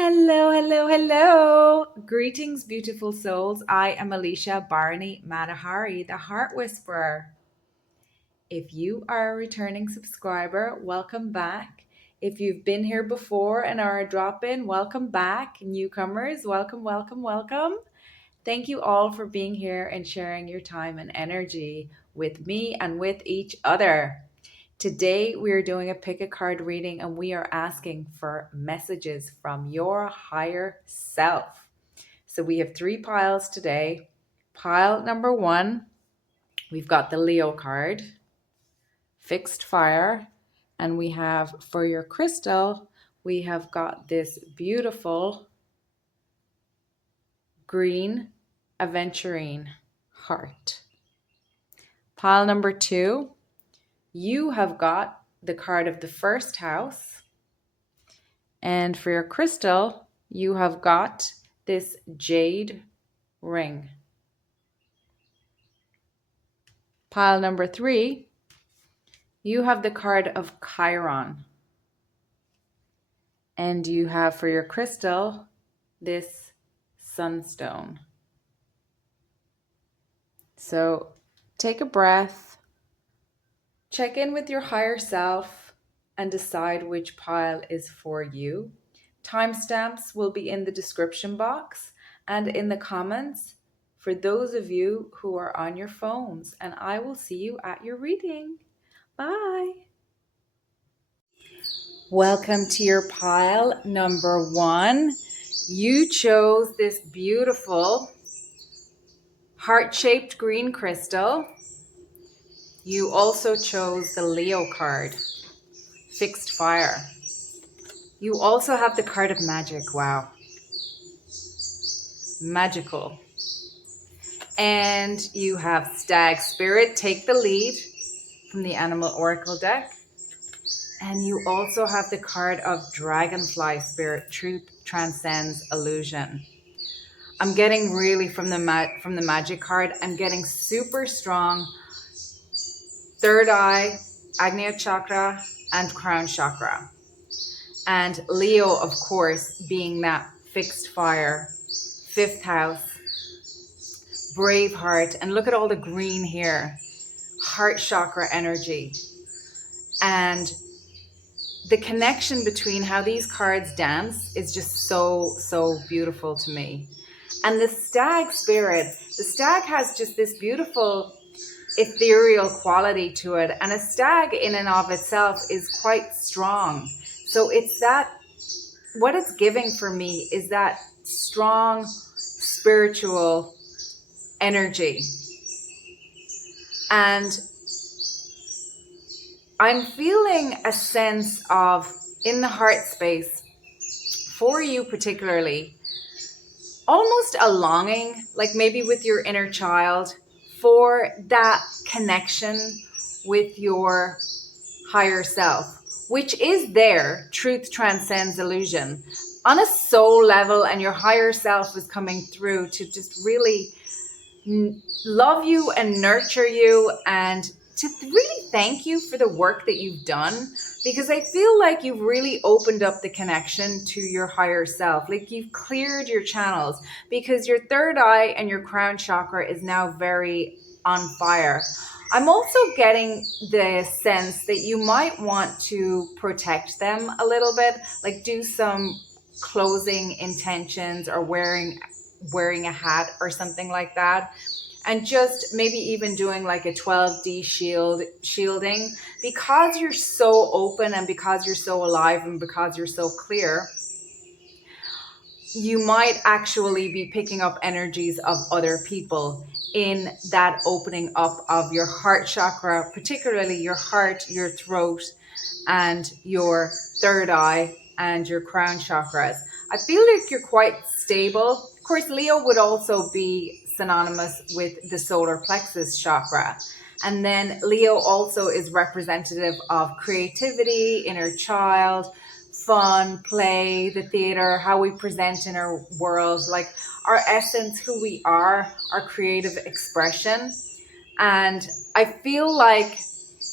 Hello, hello, hello. Greetings, beautiful souls. I am Alicia Bharani Madahari, the Heart Whisperer. If you are a returning subscriber, welcome back. If you've been here before and are a drop in, welcome back. Newcomers, welcome, welcome, welcome. Thank you all for being here and sharing your time and energy with me and with each other. Today, we are doing a pick a card reading and we are asking for messages from your higher self. So, we have three piles today. Pile number one, we've got the Leo card, fixed fire, and we have for your crystal, we have got this beautiful green aventurine heart. Pile number two, you have got the card of the first house. And for your crystal, you have got this jade ring. Pile number three, you have the card of Chiron. And you have for your crystal this sunstone. So take a breath, check in with your higher self, and decide which pile is for you. Timestamps will be in the description box and in the comments for those of you who are on your phones. And I will see you at your reading. Bye. Welcome to your pile number one. You chose this beautiful heart-shaped green crystal. You also chose the Leo card, fixed fire. You also have the card of magic. Wow. Magical. And you have Stag Spirit, take the lead from the Animal Oracle deck. And you also have the card of Dragonfly Spirit, truth transcends illusion. I'm getting really from the magic card, I'm getting super strong third eye, Agnya chakra, and crown chakra. And Leo, of course, being that fixed fire, fifth house, brave heart. And look at all the green here, heart chakra energy. And the connection between how these cards dance is just so beautiful to me. And the stag spirit, the stag has just this beautiful ethereal quality to it. And a stag in and of itself is quite strong. So it's that, what it's giving for me is that strong spiritual energy. And I'm feeling a sense of, in the heart space, for you particularly, almost a longing, like maybe with your inner child, for that connection with your higher self, which is there. Truth transcends illusion on a soul level, and your higher self is coming through to just really love you and nurture you, and to really thank you for the work that you've done, because I feel like you've really opened up the connection to your higher self. Like you've cleared your channels, because your third eye and your crown chakra is now very on fire. I'm also getting the sense that you might want to protect them a little bit, like do some closing intentions or wearing a hat or something like that. And just maybe even doing like a 12D shielding, because you're so open and because you're so alive and because you're so clear. You might actually be picking up energies of other people in that opening up of your heart chakra, particularly your heart, your throat, and your third eye and your crown chakras. I feel like you're quite stable. Of course, Leo would also be synonymous with the solar plexus chakra. And then Leo also is representative of creativity, inner child, fun, play, the theater, how we present in our world, like our essence, who we are, our creative expression. And I feel like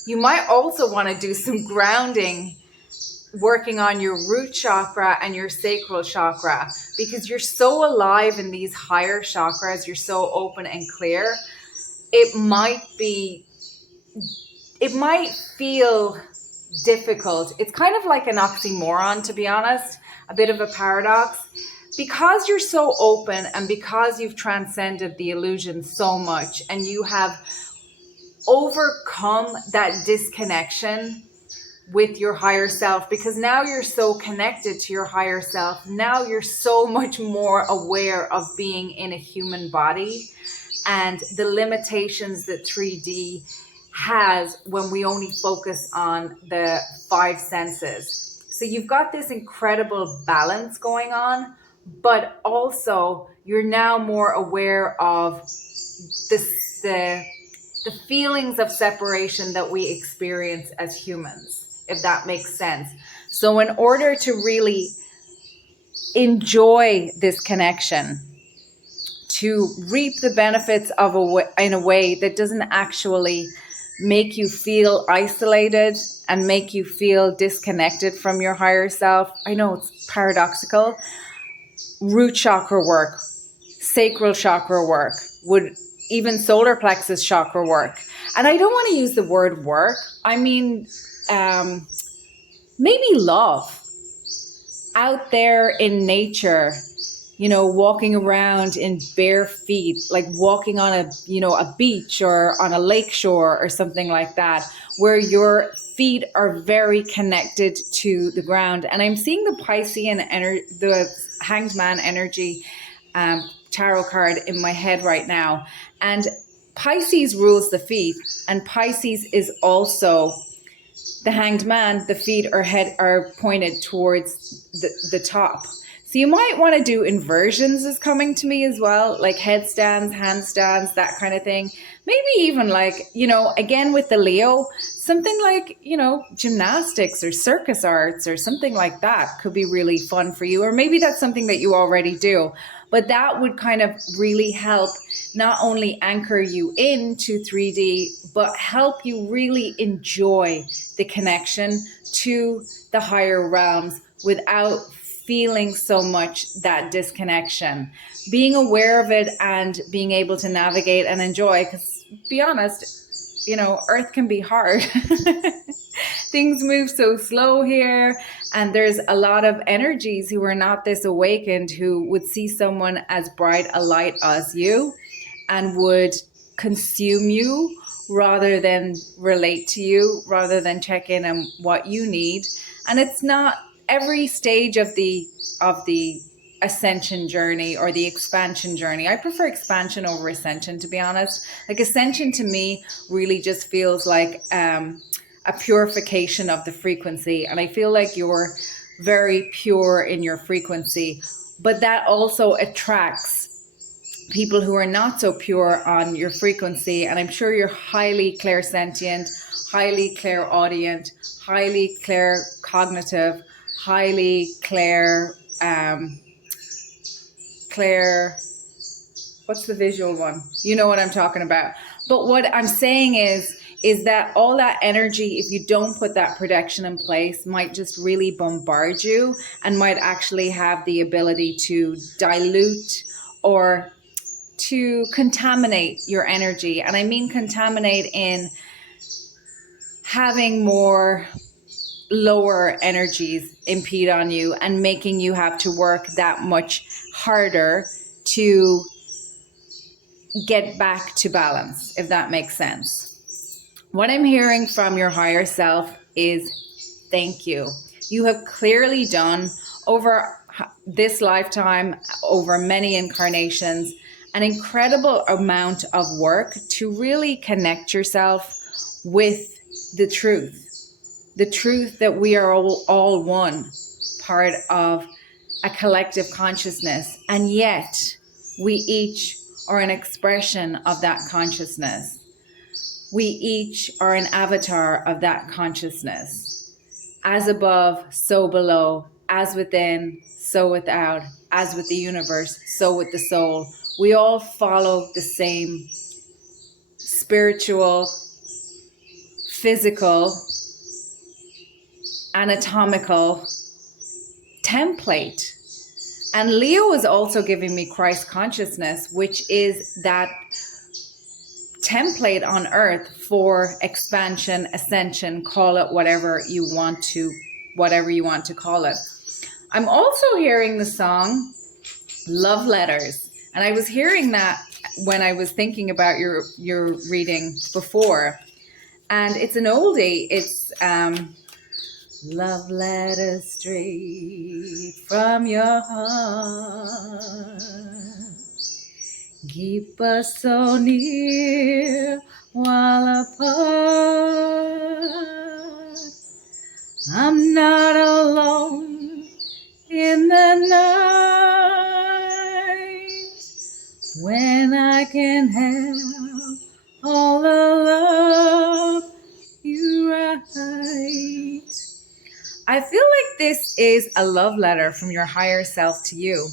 you might also want to do some grounding working on your root chakra and your sacral chakra, because you're so alive in these higher chakras, you're so open and clear. It might feel difficult. It's kind of like an oxymoron, to be honest, a bit of a paradox. Because you're so open and because you've transcended the illusion so much and you have overcome that disconnection with your higher self, because now you're so connected to your higher self, now you're so much more aware of being in a human body and the limitations that 3D has when we only focus on the five senses. So you've got this incredible balance going on, but also you're now more aware of the feelings of separation that we experience as humans, if that makes sense. So in order to really enjoy this connection, to reap the benefits of in a way that doesn't actually make you feel isolated and make you feel disconnected from your higher self. I know it's paradoxical. Root chakra work, sacral chakra work, even solar plexus chakra work. And I don't want to use the word work. I mean, maybe love. Out there in nature, walking around in bare feet, like walking on a beach or on a lake shore or something like that, where your feet are very connected to the ground. And I'm seeing the Piscean energy, the Hanged Man energy tarot card in my head right now. And Pisces rules the feet, and Pisces is also the Hanged Man. The feet are pointed towards the top. So you might want to do inversions is coming to me as well, like headstands, handstands, that kind of thing. Maybe even like, again with the Leo, something like, gymnastics or circus arts or something like that could be really fun for you. Or maybe that's something that you already do. But that would kind of really help not only anchor you into 3D, but help you really enjoy the connection to the higher realms without feeling so much that disconnection. Being aware of it and being able to navigate and enjoy, because be honest, Earth can be hard. Things move so slow here, and there's a lot of energies who are not this awakened who would see someone as bright a light as you and would consume you rather than relate to you, rather than check in on what you need. And it's not every stage of the ascension journey or the expansion journey. I prefer expansion over ascension, to be honest. Like ascension to me really just feels like a purification of the frequency. And I feel like you're very pure in your frequency, but that also attracts people who are not so pure on your frequency. And I'm sure you're highly clairsentient, highly clairaudient, highly claircognitive, highly what's the visual one? You know what I'm talking about. But what I'm saying is that all that energy, if you don't put that protection in place, might just really bombard you and might actually have the ability to dilute or to contaminate your energy. And I mean contaminate in having more lower energies impede on you and making you have to work that much harder to get back to balance, if that makes sense. What I'm hearing from your higher self is thank you. You have clearly done over this lifetime, over many incarnations, an incredible amount of work to really connect yourself with the truth that we are all one, part of a collective consciousness. And yet we each are an expression of that consciousness. We each are an avatar of that consciousness. As above, so below, as within, so without, as with the universe, so with the soul. We all follow the same spiritual, physical, anatomical template. And Leo is also giving me Christ consciousness, which is that template on earth for expansion, ascension, call it whatever you want to call it. I'm also hearing the song Love Letters. And I was hearing that when I was thinking about your reading before. And it's an oldie. It's love letters straight from your heart. Keep us so near while apart. I'm not alone in the night when I can have all the love you write. I feel like this is a love letter from your higher self to you.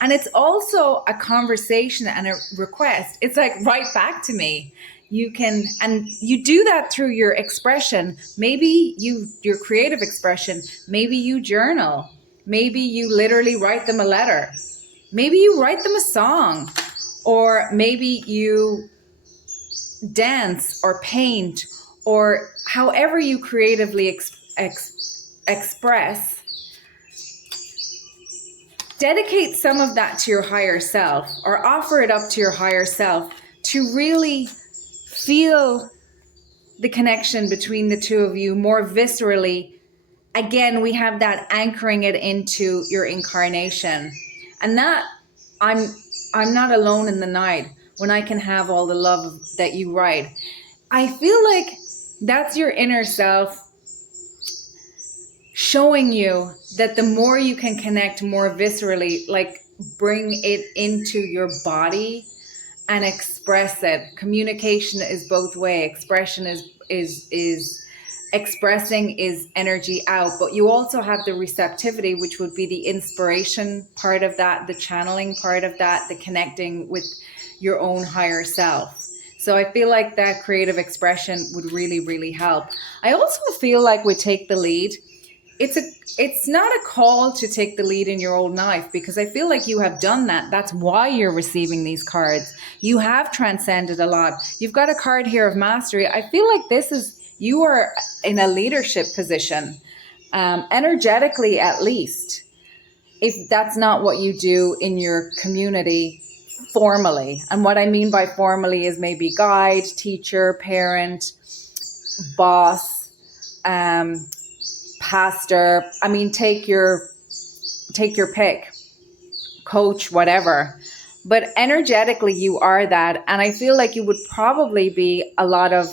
And it's also a conversation and a request. It's like, write back to me. You can, and you do that through your expression. Maybe your creative expression, maybe you journal. Maybe you literally write them a letter. Maybe you write them a song, or maybe you dance or paint, or however you creatively express. Dedicate some of that to your higher self, or offer it up to your higher self to really feel the connection between the two of you more viscerally. Again, we have that anchoring it into your incarnation. And that I'm not alone in the night when I can have all the love that you write. I feel like that's your inner self showing you that the more you can connect more viscerally, like bring it into your body and express it. Communication is both way. Expression is expressing is energy out, but you also have the receptivity, which would be the inspiration part of that, the channeling part of that, the connecting with your own higher self. So I feel like that creative expression would really, really help. I also feel like we Take the Lead. It's not a call to take the lead in your own life, because I feel like you have done that. That's why you're receiving these cards. You have transcended a lot. You've got a card here of mastery. I feel like you are in a leadership position, energetically at least, if that's not what you do in your community formally. And what I mean by formally is maybe guide, teacher, parent, boss, pastor. I mean, take your pick, coach, whatever. But energetically, you are that. And I feel like you would probably be, a lot of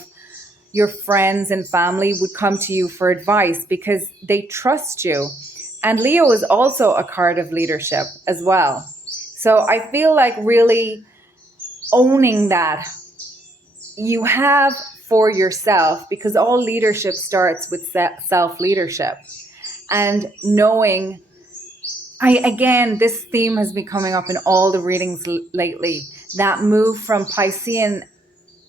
your friends and family would come to you for advice because they trust you. And Leo is also a card of leadership as well. So I feel like really owning that you have for yourself, because all leadership starts with self-leadership. And knowing, again, this theme has been coming up in all the readings lately, that move from Piscean,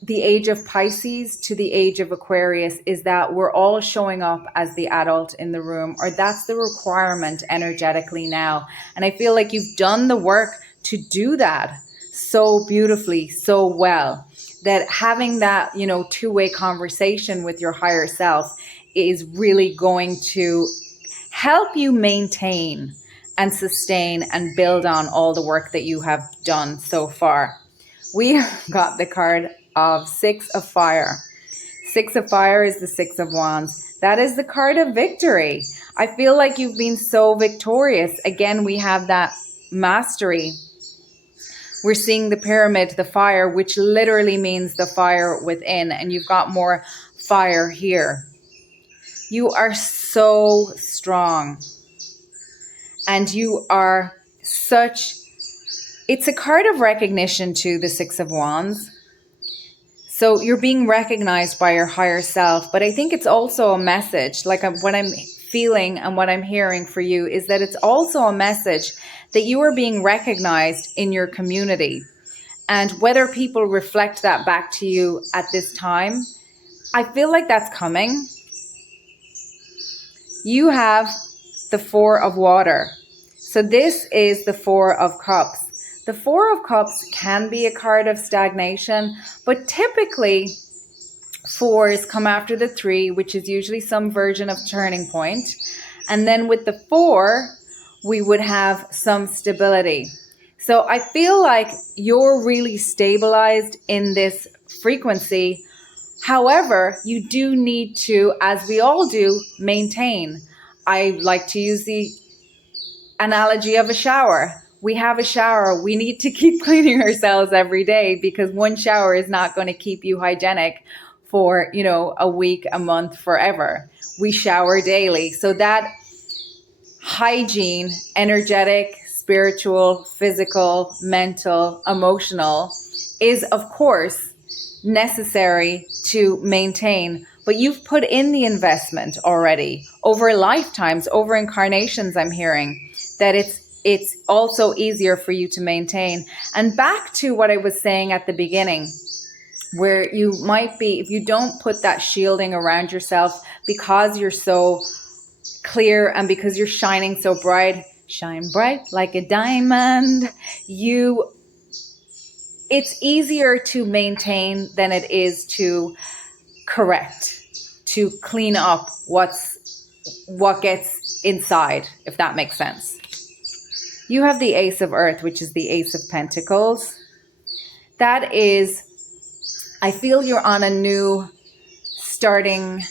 the age of Pisces, to the age of Aquarius, is that we're all showing up as the adult in the room, or that's the requirement energetically now. And I feel like you've done the work to do that so beautifully, so well, that having that, two-way conversation with your higher self is really going to help you maintain and sustain and build on all the work that you have done so far. We got the card of Six of Fire. Six of Fire is the Six of Wands. That is the card of victory. I feel like you've been so victorious. Again, we have that mastery. We're seeing the pyramid, the fire, which literally means the fire within. And you've got more fire here. You are so strong. And you are it's a card of recognition too, the Six of Wands. So you're being recognized by your higher self. But I think it's also a message, like what I'm feeling and what I'm hearing for you is that it's also a message that you are being recognized in your community. And whether people reflect that back to you at this time, I feel like that's coming. you have the Four of Water. So this is the Four of Cups. The Four of Cups can be a card of stagnation, but typically fours come after the three, which is usually some version of turning point. And then with the four, we would have some stability. So I feel like you're really stabilized in this frequency. However, you do need to, as we all do, maintain. I like to use the analogy of a shower. We have a shower. We need to keep cleaning ourselves every day, because one shower is not going to keep you hygienic for, a week, a month, forever. We shower daily. So that hygiene, energetic, spiritual, physical, mental, emotional, is of course necessary to maintain. But you've put in the investment already over lifetimes, over incarnations. I'm hearing that it's also easier for you to maintain. And back to what I was saying at the beginning, where you might be, if you don't put that shielding around yourself, because you're so clear and because you're shining so bright, shine bright like a diamond, it's easier to maintain than it is to correct, to clean up what gets inside, if that makes sense. You have the Ace of Earth, which is the Ace of Pentacles. That is, I feel you're on a new starting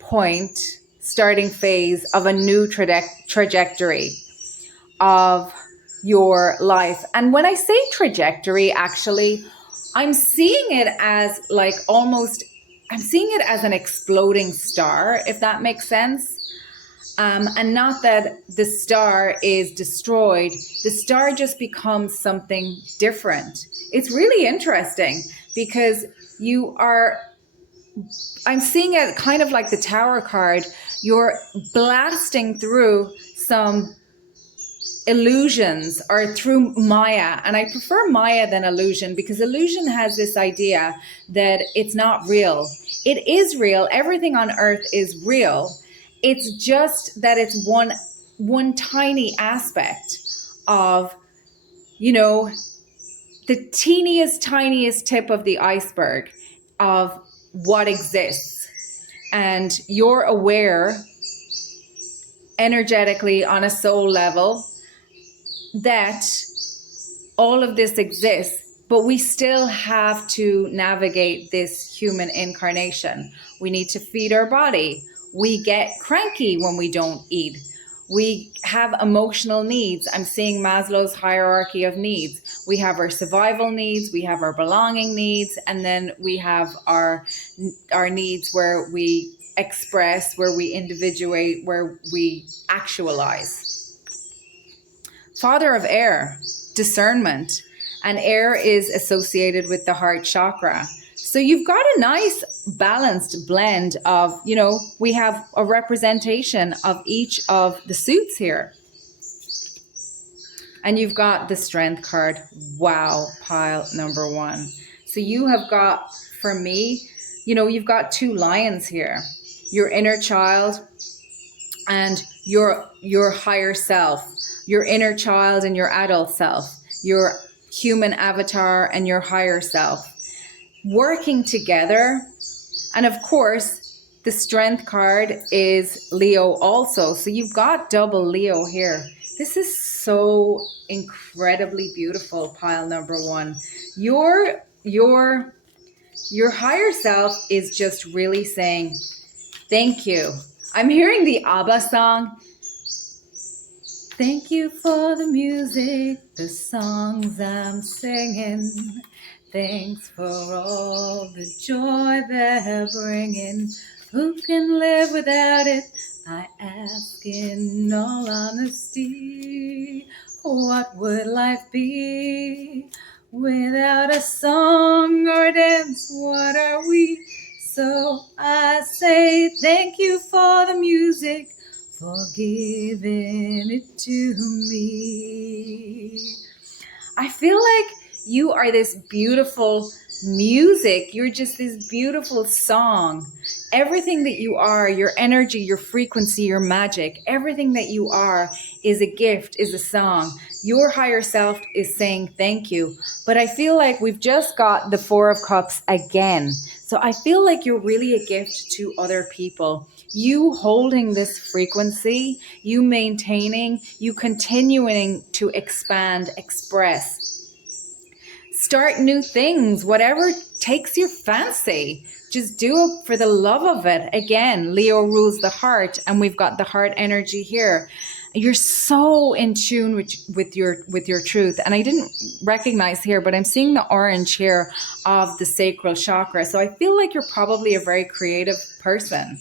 point, starting phase of a new trajectory of your life. And when I say trajectory, actually, I'm seeing it as I'm seeing it as an exploding star, if that makes sense. And not that the star is destroyed. The star just becomes something different. It's really interesting because I'm seeing it kind of like the Tower card. You're blasting through some illusions, or through Maya. And I prefer Maya than illusion, because illusion has this idea that it's not real. It is real. Everything on earth is real. It's just that it's one tiny aspect of, the teeniest, tiniest tip of the iceberg of what exists. And you're aware energetically on a soul level that all of this exists, but we still have to navigate this human incarnation. We need to feed our body. We get cranky when we don't eat. We have emotional needs. I'm seeing Maslow's hierarchy of needs. We have our survival needs, we have our belonging needs, and then we have our needs where we express, where we individuate, where we actualize. Father of air, discernment, and air is associated with the heart chakra. So you've got a nice balanced blend of, we have a representation of each of the suits here. And you've got the Strength card. Wow, pile number one. So you have got, for me, you've got two lions here. Your inner child and your higher self. Your inner child and your adult self. Your human avatar and your higher self. Working together. And of course, the Strength card is Leo also. So you've got double Leo here. This is so incredibly beautiful, pile number one. Your higher self is just really saying, thank you. I'm hearing the ABBA song. Thank you for the music, the songs I'm singing. Thanks for all the joy they're bringing. Who can live without it? I ask in all honesty. What would life be without a song or a dance? What are we? So I say thank you for the music, for giving it to me. I feel like you are this beautiful music. You're just this beautiful song. Everything that you are, your energy, your frequency, your magic, everything that you are is a gift, is a song. Your higher self is saying thank you. But I feel like we've just got the Four of Cups again. So I feel like you're really a gift to other people. You holding this frequency, you maintaining, you continuing to expand, express, start new things, whatever takes your fancy. Just do it for the love of it. Again, Leo rules the heart, and we've got the heart energy here. You're so in tune with your truth. And I didn't recognize here, but I'm seeing the orange here of the sacral chakra. So I feel like you're probably a very creative person.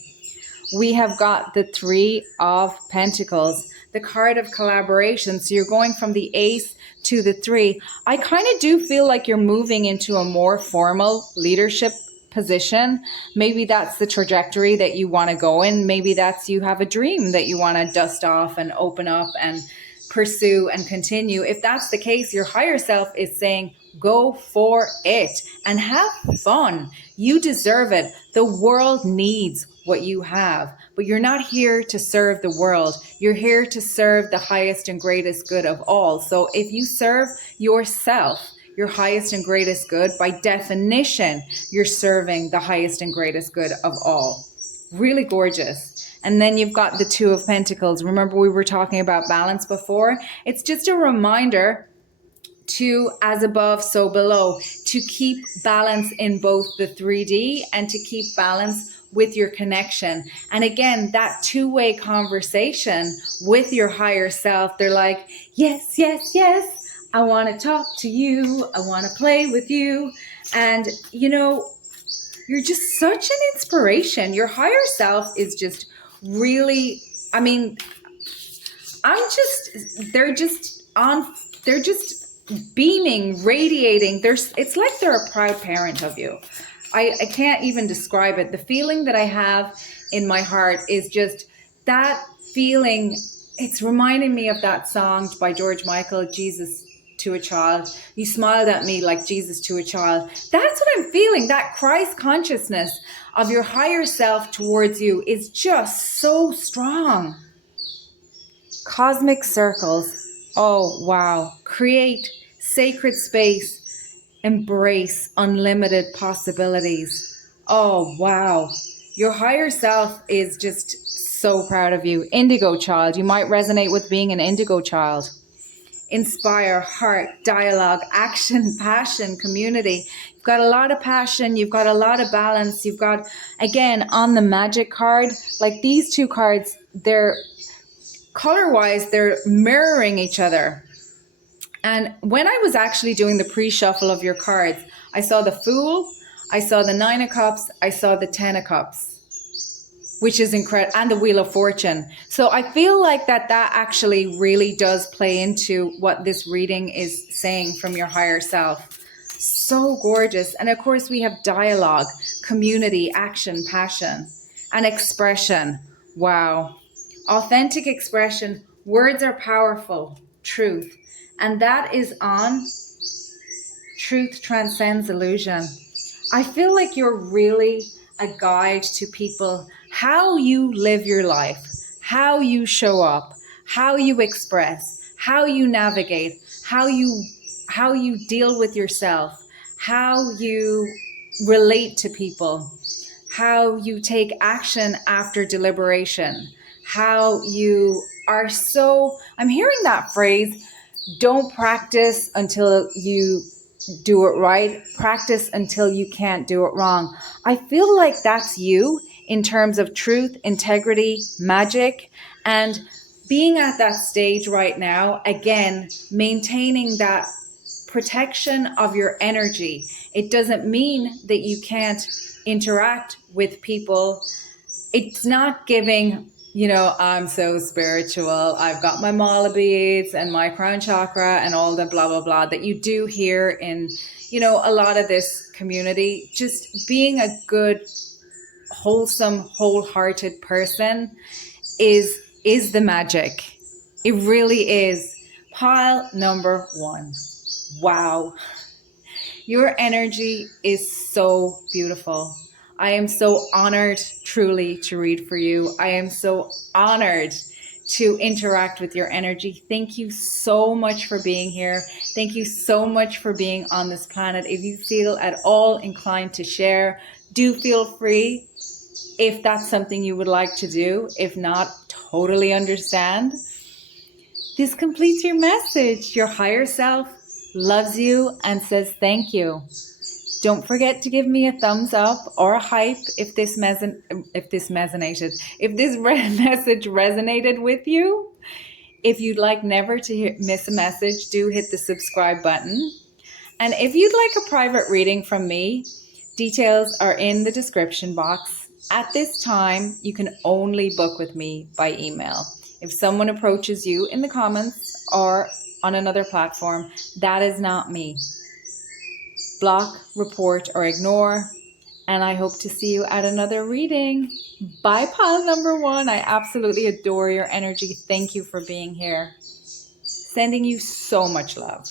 We have got the Three of Pentacles, the card of collaboration. So you're going from the Ace to the Three. I kind of do feel like you're moving into a more formal leadership position. Maybe that's the trajectory that you want to go in. Maybe that's you have a dream that you want to dust off and open up and pursue and continue. If that's the case, your higher self is saying, go for it and have fun. You deserve it. The world needs what you have, but you're not here to serve the world. You're here to serve the highest and greatest good of all. So if you serve yourself, your highest and greatest good, by definition, you're serving the highest and greatest good of all. Really gorgeous. And then you've got the Two of Pentacles. Remember, we were talking about balance before. It's just a reminder to, as above, so below, to keep balance in both the 3D and to keep balance with your connection. And again, that two-way conversation with your higher self. They're like, yes, yes, yes. I want to talk to you. I want to play with you. And, you know, you're just such an inspiration. Your higher self is just really, I mean, they're just beaming, radiating. It's like they're a proud parent of you. I can't even describe it. The feeling that I have in my heart is just that feeling. It's reminding me of that song by George Michael, Jesus to a Child. You smiled at me like Jesus to a child. That's what I'm feeling. That Christ consciousness of your higher self towards you is just so strong. Cosmic circles. Oh, wow. Create sacred space. Embrace unlimited possibilities. Oh, wow. Your higher self is just so proud of you. Indigo child. You might resonate with being an indigo child. Inspire, heart, dialogue, action, passion, community. You've got a lot of passion. You've got a lot of balance. You've got, again, on the magic card, like these two cards, they're color-wise, they're mirroring each other. And when I was actually doing the pre-shuffle of your cards, I saw the Fool, I saw the Nine of Cups, I saw the Ten of Cups, which is incredible, and the Wheel of Fortune. So I feel like that actually really does play into what this reading is saying from your higher self. So gorgeous. And of course we have dialogue, community, action, passion, and expression. Wow. Authentic expression. Words are powerful. Truth. And that is on Truth Transcends Illusion. I feel like you're really a guide to people, how you live your life, how you show up, how you express, how you navigate, how you deal with yourself, how you relate to people, how you take action after deliberation, how you are so, I'm hearing that phrase, don't practice until you do it right. Practice until you can't do it wrong. I feel like that's you in terms of truth, integrity, magic, and being at that stage right now, again, maintaining that protection of your energy. It doesn't mean that you can't interact with people. It's not giving, you know, I'm so spiritual. I've got my mala beads and my crown chakra and all the blah, blah, blah that you do hear in, you know, a lot of this community. Just being a good, wholesome, wholehearted person is the magic. It really is. Pile number one. Wow. Your energy is so beautiful. I am so honored truly to read for you. I am so honored to interact with your energy. Thank you so much for being here. Thank you so much for being on this planet. If you feel at all inclined to share, do feel free if that's something you would like to do. If not, totally understand. This completes your message. Your higher self loves you and says thank you. Don't forget to give me a thumbs up or a hype if this message resonated with you. If you'd like never to miss a message, do hit the subscribe button. And if you'd like a private reading from me, details are in the description box. At this time, you can only book with me by email. If someone approaches you in the comments or on another platform, that is not me. Block, report, or ignore. And I hope to see you at another reading. Bye, pile number 1. I absolutely adore your energy. Thank you for being here. Sending you so much love.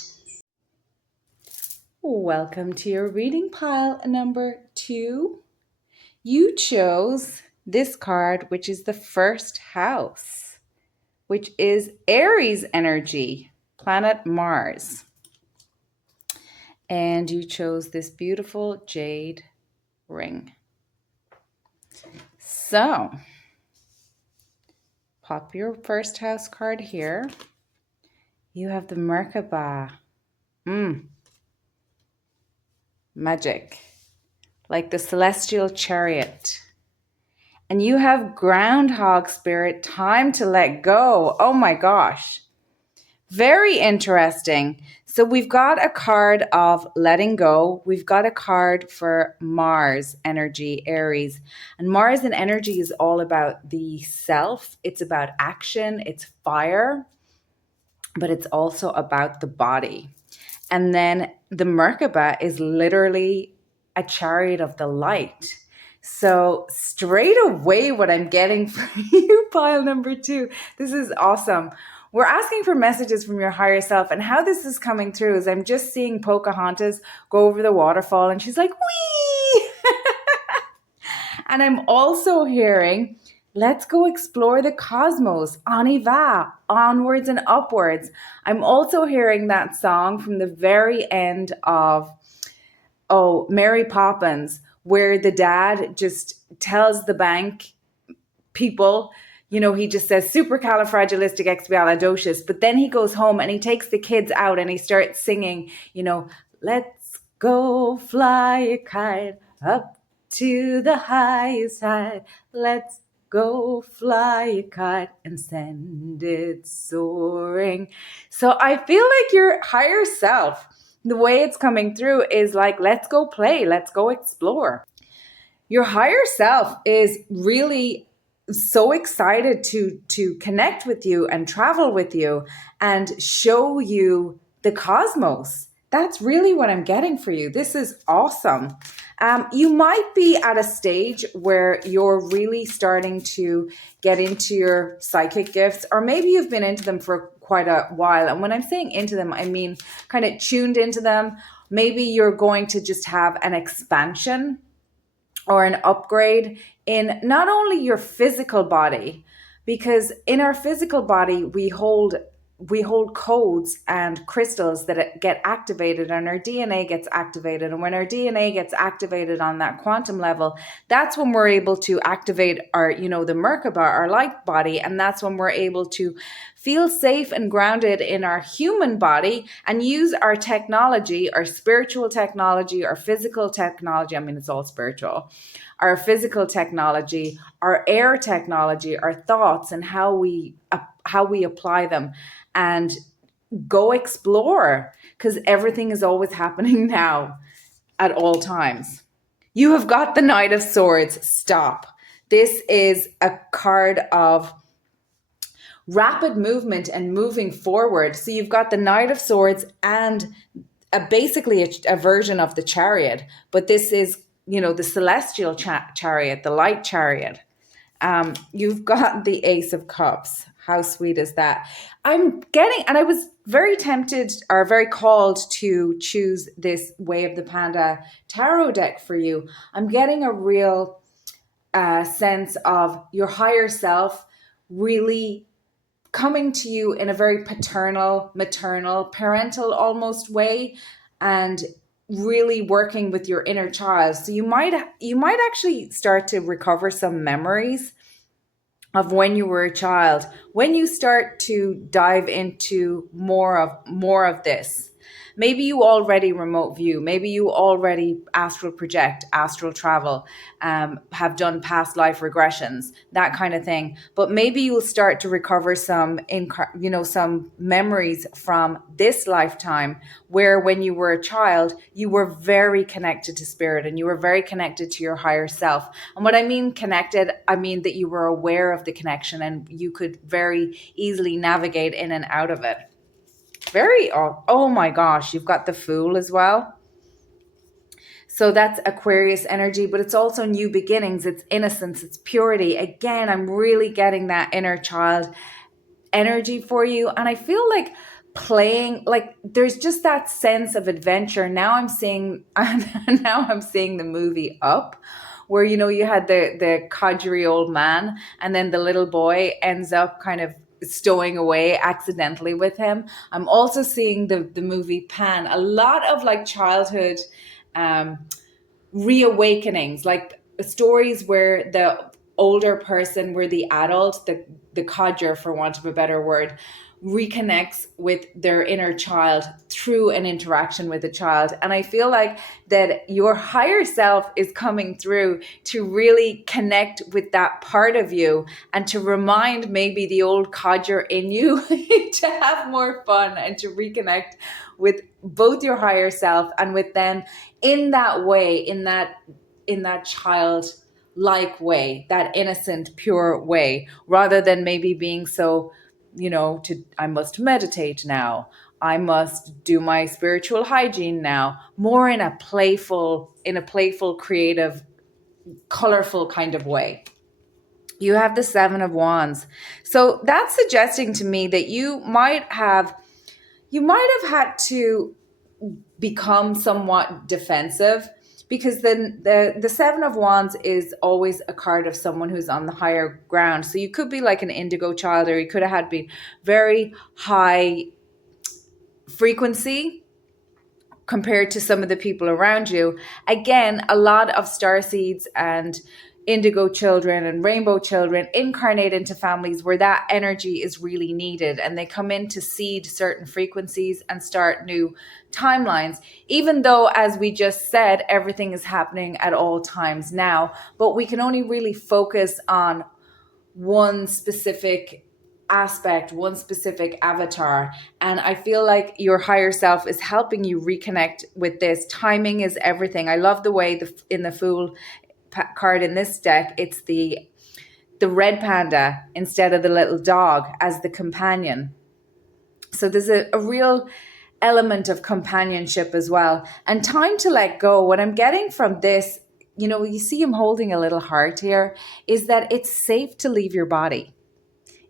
Welcome to your reading, pile number 2. You chose this card, which is the first house, which is Aries energy, planet Mars. And you chose this beautiful jade ring. So, pop your first house card here. You have the Merkaba. Magic. Like the celestial chariot. And you have groundhog spirit, time to let go. Oh my gosh. Very interesting. So we've got a card of letting go. We've got a card for Mars energy, Aries. And Mars and energy is all about the self. It's about action. It's fire. But it's also about the body. And then the Merkaba is literally a chariot of the light. So straight away what I'm getting for you, pile number 2. This is awesome. We're asking for messages from your higher self, and how this is coming through is I'm just seeing Pocahontas go over the waterfall and she's like, wee! And I'm also hearing, let's go explore the cosmos, on y va, onwards and upwards. I'm also hearing that song from the very end of, Mary Poppins, where the dad just tells the bank people, he just says supercalifragilisticexpialidocious, but then he goes home and he takes the kids out and he starts singing, let's go fly a kite up to the highest height. Let's go fly a kite and send it soaring. So I feel like your higher self, the way it's coming through is like, let's go play, let's go explore. Your higher self is really so excited to connect with you and travel with you and show you the cosmos. That's really what I'm getting for you. This is awesome. You might be at a stage where you're really starting to get into your psychic gifts, or maybe you've been into them for quite a while. And when I'm saying into them, I mean kind of tuned into them. Maybe you're going to just have an expansion or an upgrade in not only your physical body, because in our physical body, we hold codes and crystals that get activated, and our DNA gets activated. And when our DNA gets activated on that quantum level, that's when we're able to activate our, the Merkaba, our light body. And that's when we're able to feel safe and grounded in our human body and use our technology, our spiritual technology, our physical technology. I mean, it's all spiritual. Our physical technology, our air technology, our thoughts, and how we apply them, and go explore, because everything is always happening now at all times. You have got the Knight of Swords. Stop. This is a card of rapid movement and moving forward. So you've got the Knight of Swords and basically a version of the Chariot, but this is, the celestial chariot, the light chariot. You've got the Ace of Cups. How sweet is that? I'm getting, and I was very tempted or very called to choose this Way of the Panda tarot deck for you. I'm getting a real sense of your higher self really coming to you in a very paternal, maternal, parental almost way, and really working with your inner child. So you might actually start to recover some memories of when you were a child. When you start to dive into more of this, maybe you already remote view, maybe you already astral project, astral travel, have done past life regressions, that kind of thing. But maybe you'll start to recover some memories from this lifetime, where when you were a child, you were very connected to spirit and you were very connected to your higher self. And what I mean connected, I mean that you were aware of the connection and you could very easily navigate in and out of it. Oh my gosh, you've got the Fool as well. So that's Aquarius energy, but it's also new beginnings, it's innocence, it's purity. Again, I'm really getting that inner child energy for you. And I feel like playing, like there's just that sense of adventure. Now I'm seeing the movie Up, where you had the codgery old man, and then the little boy ends up kind of stowing away accidentally with him. I'm also seeing the movie Pan, a lot of like childhood reawakenings, like stories where the older person, where the adult, the codger, for want of a better word, reconnects with their inner child through an interaction with a child. And I feel like that your higher self is coming through to really connect with that part of you and to remind maybe the old codger in you to have more fun and to reconnect with both your higher self and with them in that way, in that child like way, that innocent, pure way, rather than maybe being so, I must meditate now, I must do my spiritual hygiene now, more in a playful, creative, colorful kind of way. You have the Seven of Wands. So that's suggesting to me that you might have had to become somewhat defensive, because then the Seven of Wands is always a card of someone who's on the higher ground. So you could be like an indigo child, or you could have been very high frequency compared to some of the people around you. Again, a lot of starseeds and indigo children and rainbow children incarnate into families where that energy is really needed, and they come in to seed certain frequencies and start new timelines, even though, as we just said, everything is happening at all times now. But we can only really focus on one specific aspect, one specific avatar. And I feel like your higher self is helping you reconnect with this. Timing is everything. I love the way in the Fool card in this deck, it's the red panda instead of the little dog as the companion. So there's a real element of companionship as well, and time to let go. What I'm getting from this, you see him holding a little heart here, is that it's safe to leave your body.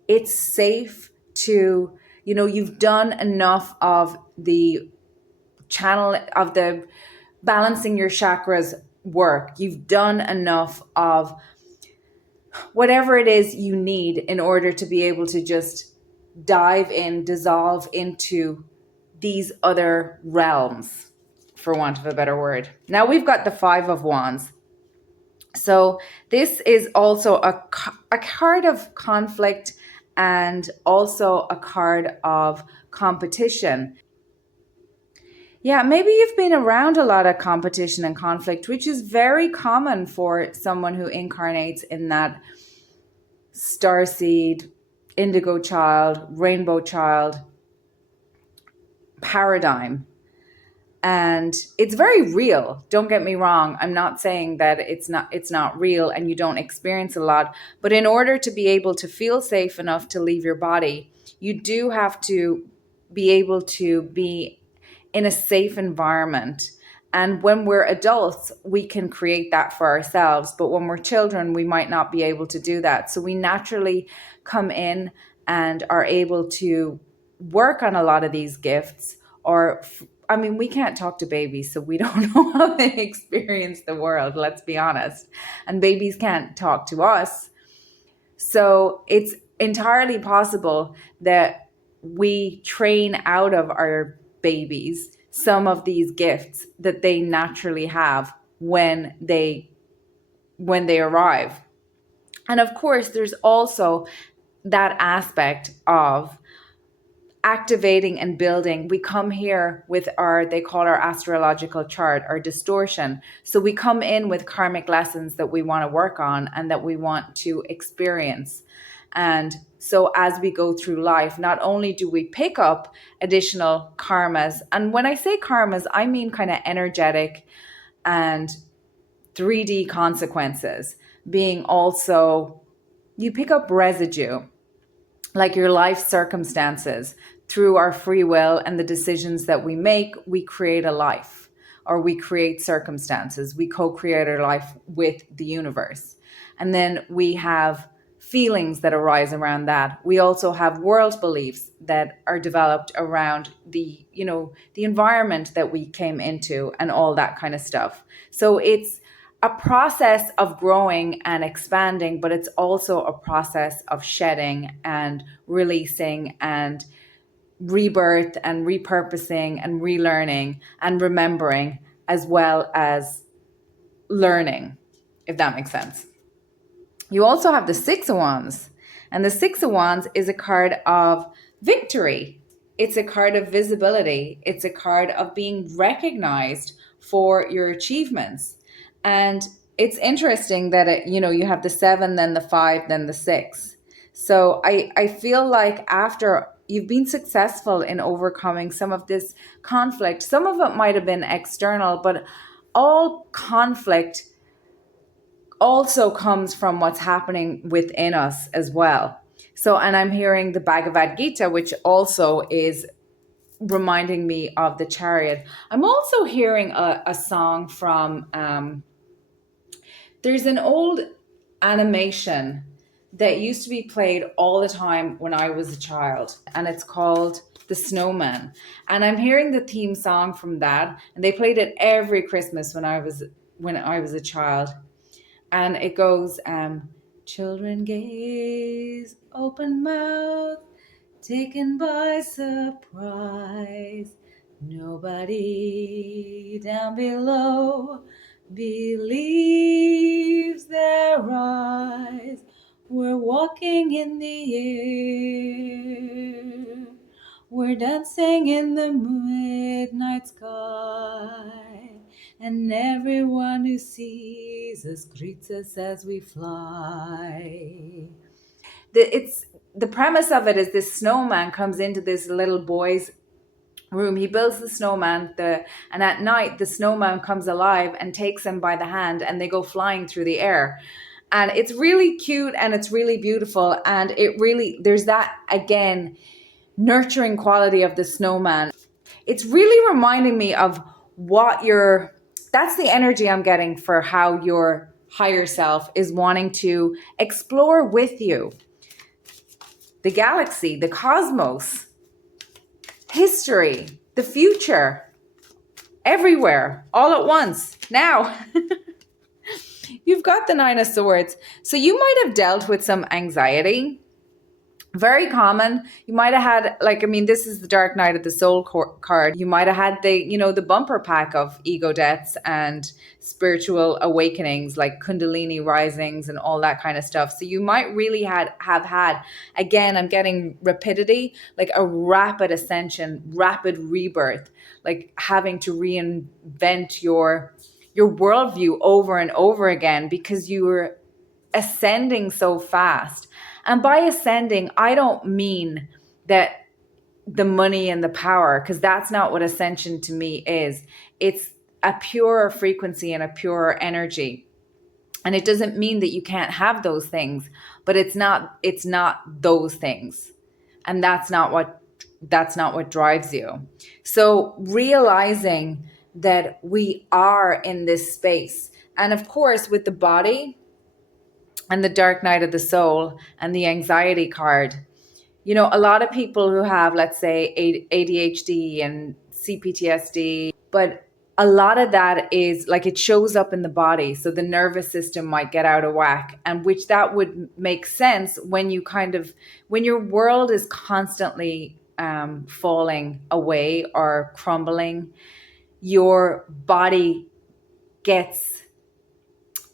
It's safe to, you've done enough of the channel of the balancing your chakras work. You've done enough of whatever it is you need in order to be able to just dissolve into these other realms, for want of a better word. Now we've got the Five of Wands. So this is also a card of conflict and also a card of competition. Yeah, maybe you've been around a lot of competition and conflict, which is very common for someone who incarnates in that starseed, indigo child, rainbow child paradigm. And it's very real. Don't get me wrong. I'm not saying that it's not real and you don't experience a lot. But in order to be able to feel safe enough to leave your body, you do have to be able to be in a safe environment. And when we're adults, we can create that for ourselves. But when we're children, we might not be able to do that. So we naturally come in and are able to work on a lot of these gifts. Or I mean, we can't talk to babies, so we don't know how they experience the world, let's be honest. And babies can't talk to us. So it's entirely possible that we train out of our babies some of these gifts that they naturally have when they arrive. And of course, there's also that aspect of activating and building. We come here with they call our astrological chart, our distortion. So we come in with karmic lessons that we want to work on and that we want to experience. And so as we go through life, not only do we pick up additional karmas, and when I say karmas, I mean kind of energetic and 3D consequences, being also, you pick up residue, like your life circumstances. Through our free will and the decisions that we make, we create a life, or we create circumstances. We co-create our life with the universe. And then we have feelings that arise around that. We also have world beliefs that are developed around the environment that we came into and all that kind of stuff. So it's a process of growing and expanding, but it's also a process of shedding and releasing and rebirth and repurposing and relearning and remembering, as well as learning, if that makes sense. You also have the Six of Wands, and the Six of Wands is a card of victory. It's a card of visibility. It's a card of being recognized for your achievements. And it's interesting that you have the 7, then the 5, then the 6. So I feel like after you've been successful in overcoming some of this conflict, some of it might have been external, but all conflict also comes from what's happening within us as well. So, and I'm hearing the Bhagavad Gita, which also is reminding me of the Chariot. I'm also hearing a song from, there's an old animation that used to be played all the time when I was a child, and it's called The Snowman. And I'm hearing the theme song from that, and they played it every Christmas when I was a child. And it goes, children gaze, open mouth, taken by surprise. Nobody down below believes their eyes. We're walking in the air. We're dancing in the midnight sky. And everyone who sees us greets us as we fly. The premise of it is this snowman comes into this little boy's room. He builds the snowman, and at night the snowman comes alive and takes him by the hand, and they go flying through the air. And it's really cute and it's really beautiful. And there's that, again, nurturing quality of the snowman. It's really reminding me of that's the energy I'm getting for how your higher self is wanting to explore with you the galaxy, the cosmos, history, the future, everywhere, all at once, now. You've got the 9 of Swords. So you might have dealt with some anxiety. Very common. You might have had, this is the Dark Night of the Soul card. You might have had the bumper pack of ego deaths and spiritual awakenings, like Kundalini risings and all that kind of stuff. So you might really have had, again, I'm getting rapidity, like a rapid ascension, rapid rebirth, like having to reinvent your worldview over and over again because you were ascending so fast. And by ascending, I don't mean that the money and the power, because that's not what ascension to me is. It's a purer frequency and a purer energy. And it doesn't mean that you can't have those things, but it's not those things. And that's not what drives you. So realizing that we are in this space. And of course, with the body and the Dark Night of the Soul and the anxiety card, A lot of people who have, let's say, ADHD and CPTSD, but a lot of that is like it shows up in the body. So the nervous system might get out of whack, and which that would make sense when when your world is constantly falling away or crumbling, your body gets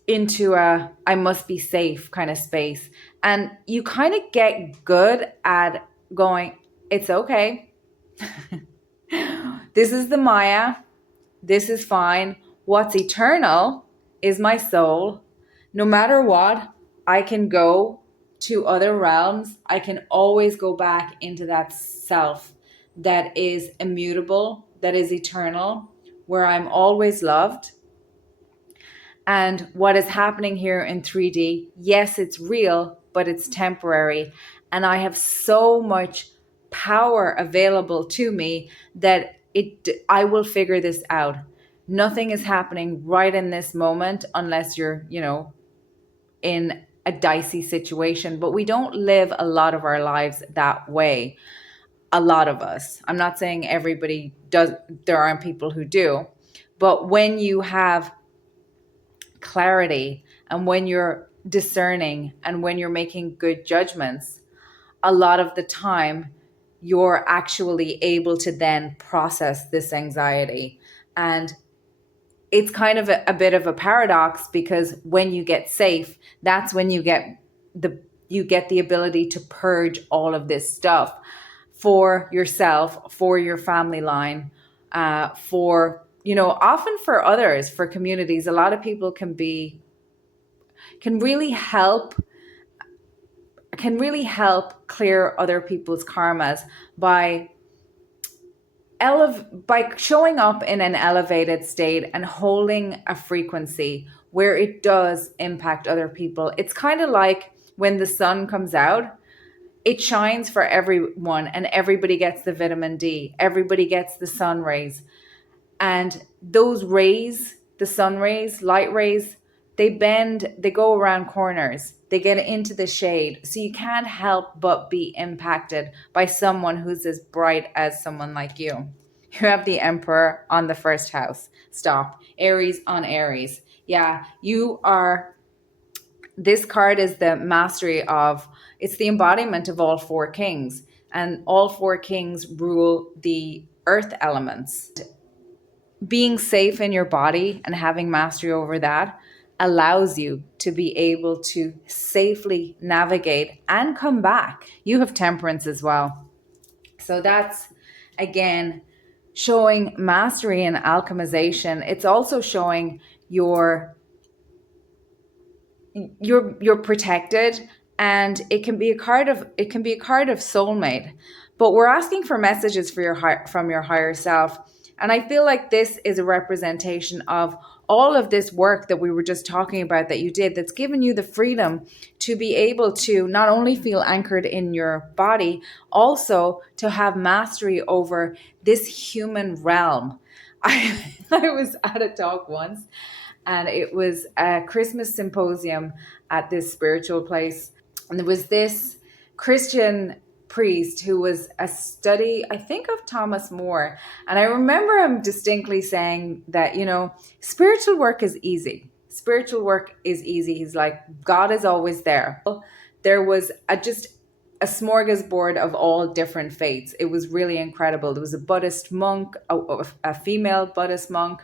into a I must be safe kind of space. And you kind of get good at going, it's okay. This is the Maya. This is fine. What's eternal is my soul. No matter what, I can go to other realms. I can always go back into that self that is immutable, that is eternal, where I'm always loved. And what is happening here in 3D, yes, it's real, but it's temporary. And I have so much power available to me that I will figure this out. Nothing is happening right in this moment unless you're, in a dicey situation. But we don't live a lot of our lives that way. A lot of us. I'm not saying everybody does. There aren't people who do. But when you have clarity and when you're discerning and when you're making good judgments, a lot of the time you're actually able to then process this anxiety. And it's kind of a bit of a paradox, because when you get safe, that's when you get the ability to purge all of this stuff for yourself, for your family line, for often for others, for communities. A lot of people can really help clear other people's karmas by showing up in an elevated state and holding a frequency where it does impact other people. It's kind of like when the sun comes out, it shines for everyone and everybody gets the vitamin D. Everybody gets the sun rays. And those rays, the sun rays, light rays, they bend, they go around corners, they get into the shade. So you can't help but be impacted by someone who's as bright as someone like you. You have the Emperor on the first house. Stop. Aries on Aries. Yeah, you are. This card is the mastery of, it's the embodiment of all four kings. And all four kings rule the earth elements. Being safe in your body and having mastery over that allows you to be able to safely navigate and come back. You have temperance as well. So that's, again, showing mastery and alchemization. It's also showing you're protected, and it can be a card of soulmate. But we're asking for messages for from your higher self. And I feel like this is a representation of all of this work that we were just talking about that you did, that's given you the freedom to be able to not only feel anchored in your body, also to have mastery over this human realm. I was at a talk once, and it was a Christmas symposium at this spiritual place. And there was this Christian priest who was a study, I think, of Thomas More. And I remember him distinctly saying that, spiritual work is easy. Spiritual work is easy. He's like, God is always there. There was just a smorgasbord of all different faiths. It was really incredible. There was a Buddhist monk, a female Buddhist monk.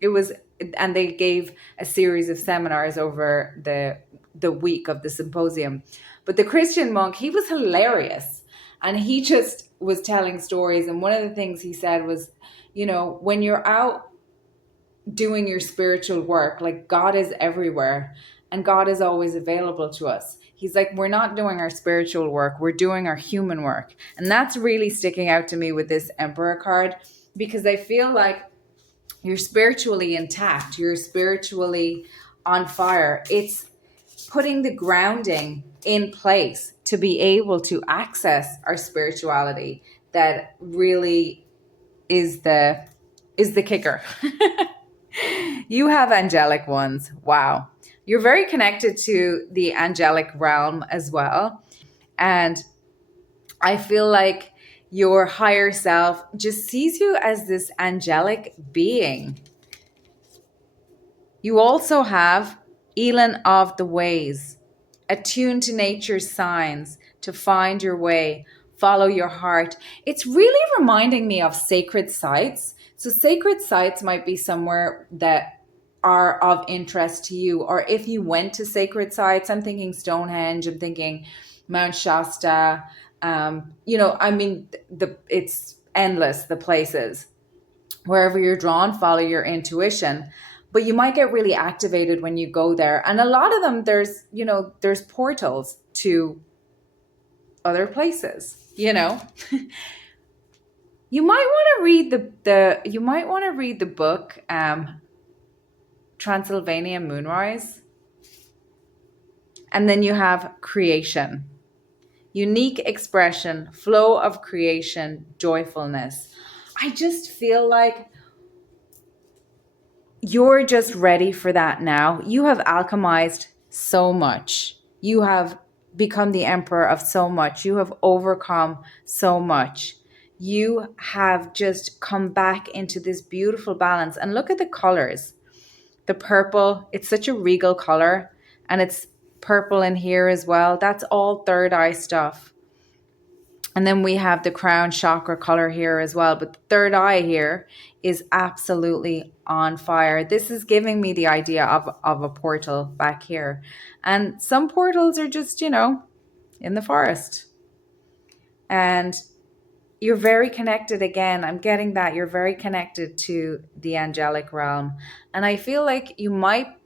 And they gave a series of seminars over the week of the symposium. But the Christian monk, he was hilarious. And he just was telling stories. And one of the things he said was, when you're out doing your spiritual work, like, God is everywhere and God is always available to us. He's like, we're not doing our spiritual work, we're doing our human work. And that's really sticking out to me with this Emperor card, because I feel like you're spiritually intact, you're spiritually on fire. It's putting the grounding in place to be able to access our spirituality that really is the kicker. You have angelic ones. Wow. You're very connected to the angelic realm as well. And I feel like your higher self just sees you as this angelic being. You also have Elan of the Ways, attuned to nature's signs to find your way, follow your heart. It's really reminding me of sacred sites. So, sacred sites might be somewhere that are of interest to you. Or if you went to sacred sites, I'm thinking Stonehenge, I'm thinking Mount Shasta. I mean, it's endless, the places. Wherever you're drawn, follow your intuition. But you might get really activated when you go there. And a lot of them, there's portals to other places. You might want to read the book Transylvania Moonrise. And then you have creation. Unique expression, flow of creation, joyfulness. I just feel like you're just ready for that now. You have alchemized so much. You have become the emperor of so much. You have overcome so much. You have just come back into this beautiful balance. And look at the colors. The purple, it's such a regal color. And it's purple in here as well. That's all third eye stuff. And then we have the crown chakra color here as well. But the third eye here is absolutely on fire. This is giving me the idea of a portal back here. And some portals are just, in the forest. And you're very connected again. I'm getting that you're very connected to the angelic realm. And I feel like you might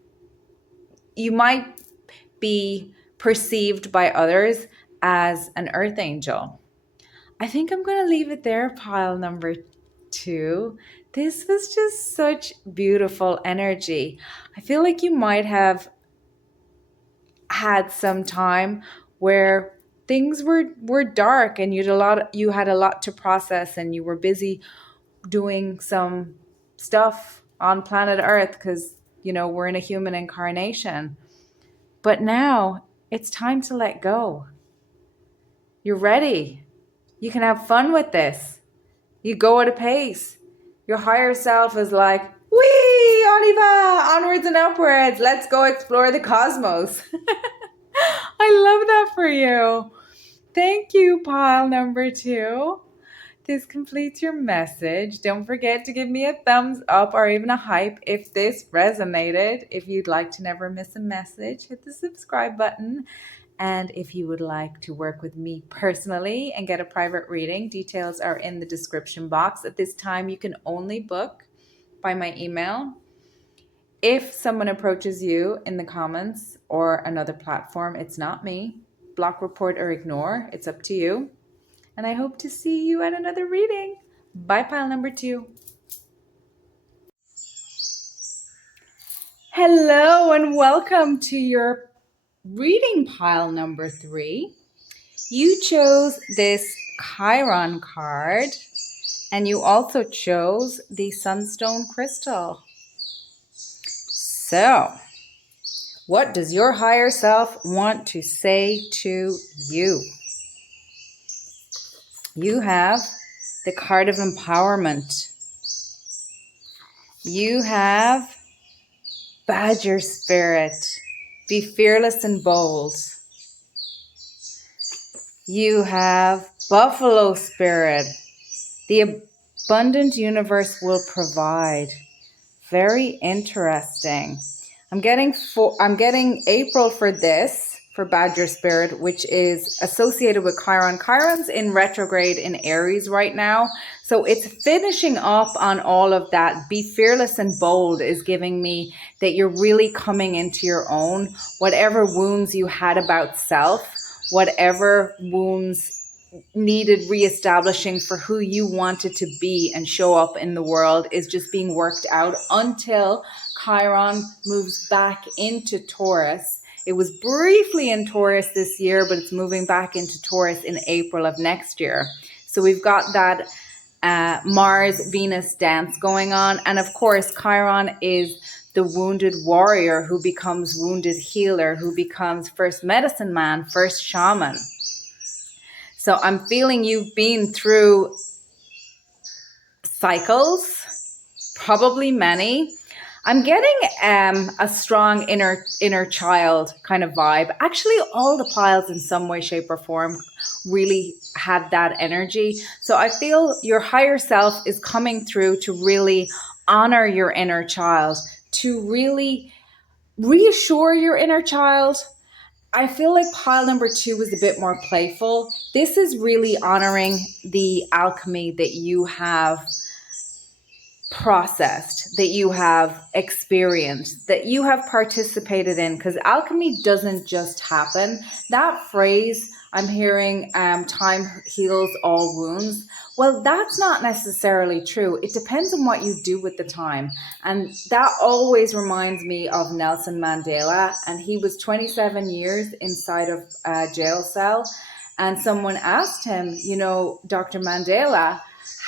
be perceived by others as an earth angel. I think I'm going to leave it there, pile number 2. This was just such beautiful energy. I feel like you might have had some time where things were dark and you had a lot to process, and you were busy doing some stuff on planet Earth because, we're in a human incarnation. But now it's time to let go. You're ready. You can have fun with this. You go at a pace. Your higher self is like, wee, Oliva, onwards and upwards. Let's go explore the cosmos. I love that for you. Thank you, pile number 2. This completes your message. Don't forget to give me a thumbs up or even a hype if this resonated. If you'd like to never miss a message, hit the subscribe button. And if you would like to work with me personally and get a private reading, details are in the description box. At this time, you can only book by my email. If someone approaches you in the comments or another platform, it's not me. Block, report, or ignore. It's up to you. And I hope to see you at another reading. Bye, pile number 2. Hello and welcome to your reading pile number 3. You chose this Chiron card, and you also chose the Sunstone Crystal. So, what does your higher self want to say to you? You have the card of empowerment. You have Badger Spirit. Be fearless and bold. You have Buffalo Spirit. The abundant universe will provide. Very interesting. I'm getting April for this, for Badger Spirit, which is associated with Chiron. Chiron's in retrograde in Aries right now. So it's finishing up on all of that. Be fearless and bold is giving me that you're really coming into your own. Whatever wounds you had about self, whatever wounds needed reestablishing for who you wanted to be and show up in the world is just being worked out until Chiron moves back into Taurus. It was briefly in Taurus this year, but it's moving back into Taurus in April of next year. So we've got that Mars-Venus dance going on. And of course, Chiron is the wounded warrior who becomes wounded healer, who becomes first medicine man, first shaman. So I'm feeling you've been through cycles, probably many. I'm getting a strong inner child kind of vibe. Actually, all the piles in some way, shape, or form really had that energy. So I feel your higher self is coming through to really honor your inner child, to really reassure your inner child. I feel like pile number 2 is a bit more playful. This is really honoring the alchemy that you have processed, that you have experienced, that you have participated in, because alchemy doesn't just happen. That phrase I'm hearing, time heals all wounds. Well, that's not necessarily true. It depends on what you do with the time. And that always reminds me of Nelson Mandela. And he was 27 years inside of a jail cell. And someone asked him, Dr. Mandela,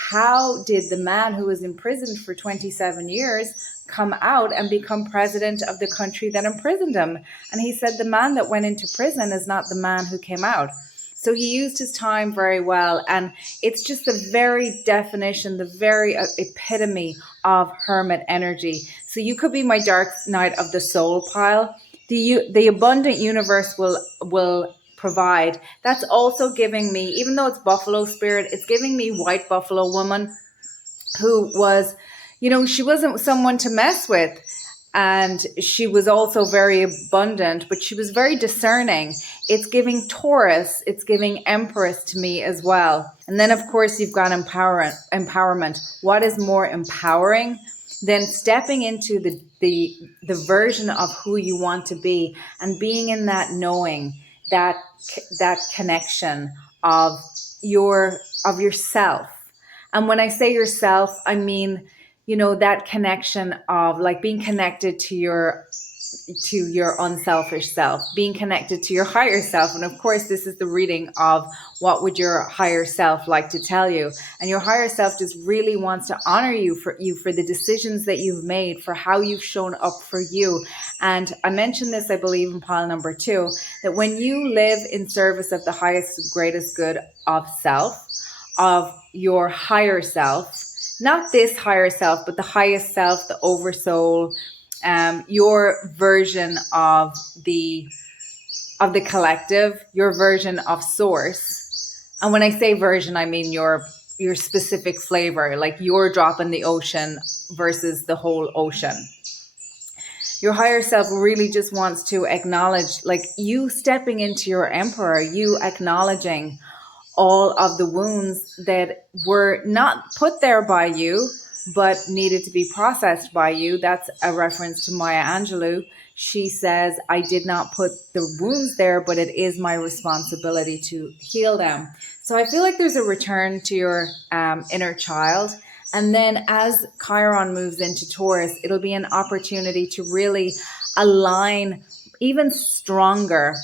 how did the man who was imprisoned for 27 years come out and become president of the country that imprisoned him? And he said, the man that went into prison is not the man who came out. So he used his time very well. And it's just the very definition, the very epitome of hermit energy. So you could be my dark night of the soul pile. The abundant universe will provide. That's also giving me, even though it's buffalo spirit, it's giving me white buffalo woman who was, she wasn't someone to mess with. And she was also very abundant, but she was very discerning. It's giving Taurus, it's giving Empress to me as well. And then, of course, you've got empowerment. What is more empowering than stepping into the version of who you want to be and being in that knowing, that connection of yourself. And when I say yourself, I mean, that connection of like being connected to your unselfish self, being connected to your higher self. And of course, this is the reading of what would your higher self like to tell you. And your higher self just really wants to honor you for the decisions that you've made, for how you've shown up for you. And I mentioned this, I believe, in pile number 2, that when you live in service of the highest, greatest good of self, of your higher self, not this higher self, but the highest self, the oversoul, your version of the collective, your version of source. And when I say version, I mean your specific flavor, like your drop in the ocean versus the whole ocean. Your higher self really just wants to acknowledge, like you stepping into your emperor, you acknowledging all of the wounds that were not put there by you, but needed to be processed by you. That's a reference to Maya Angelou. She says, I did not put the wounds there, but it is my responsibility to heal them. So I feel like there's a return to your inner child. And then as Chiron moves into Taurus, it'll be an opportunity to really align even stronger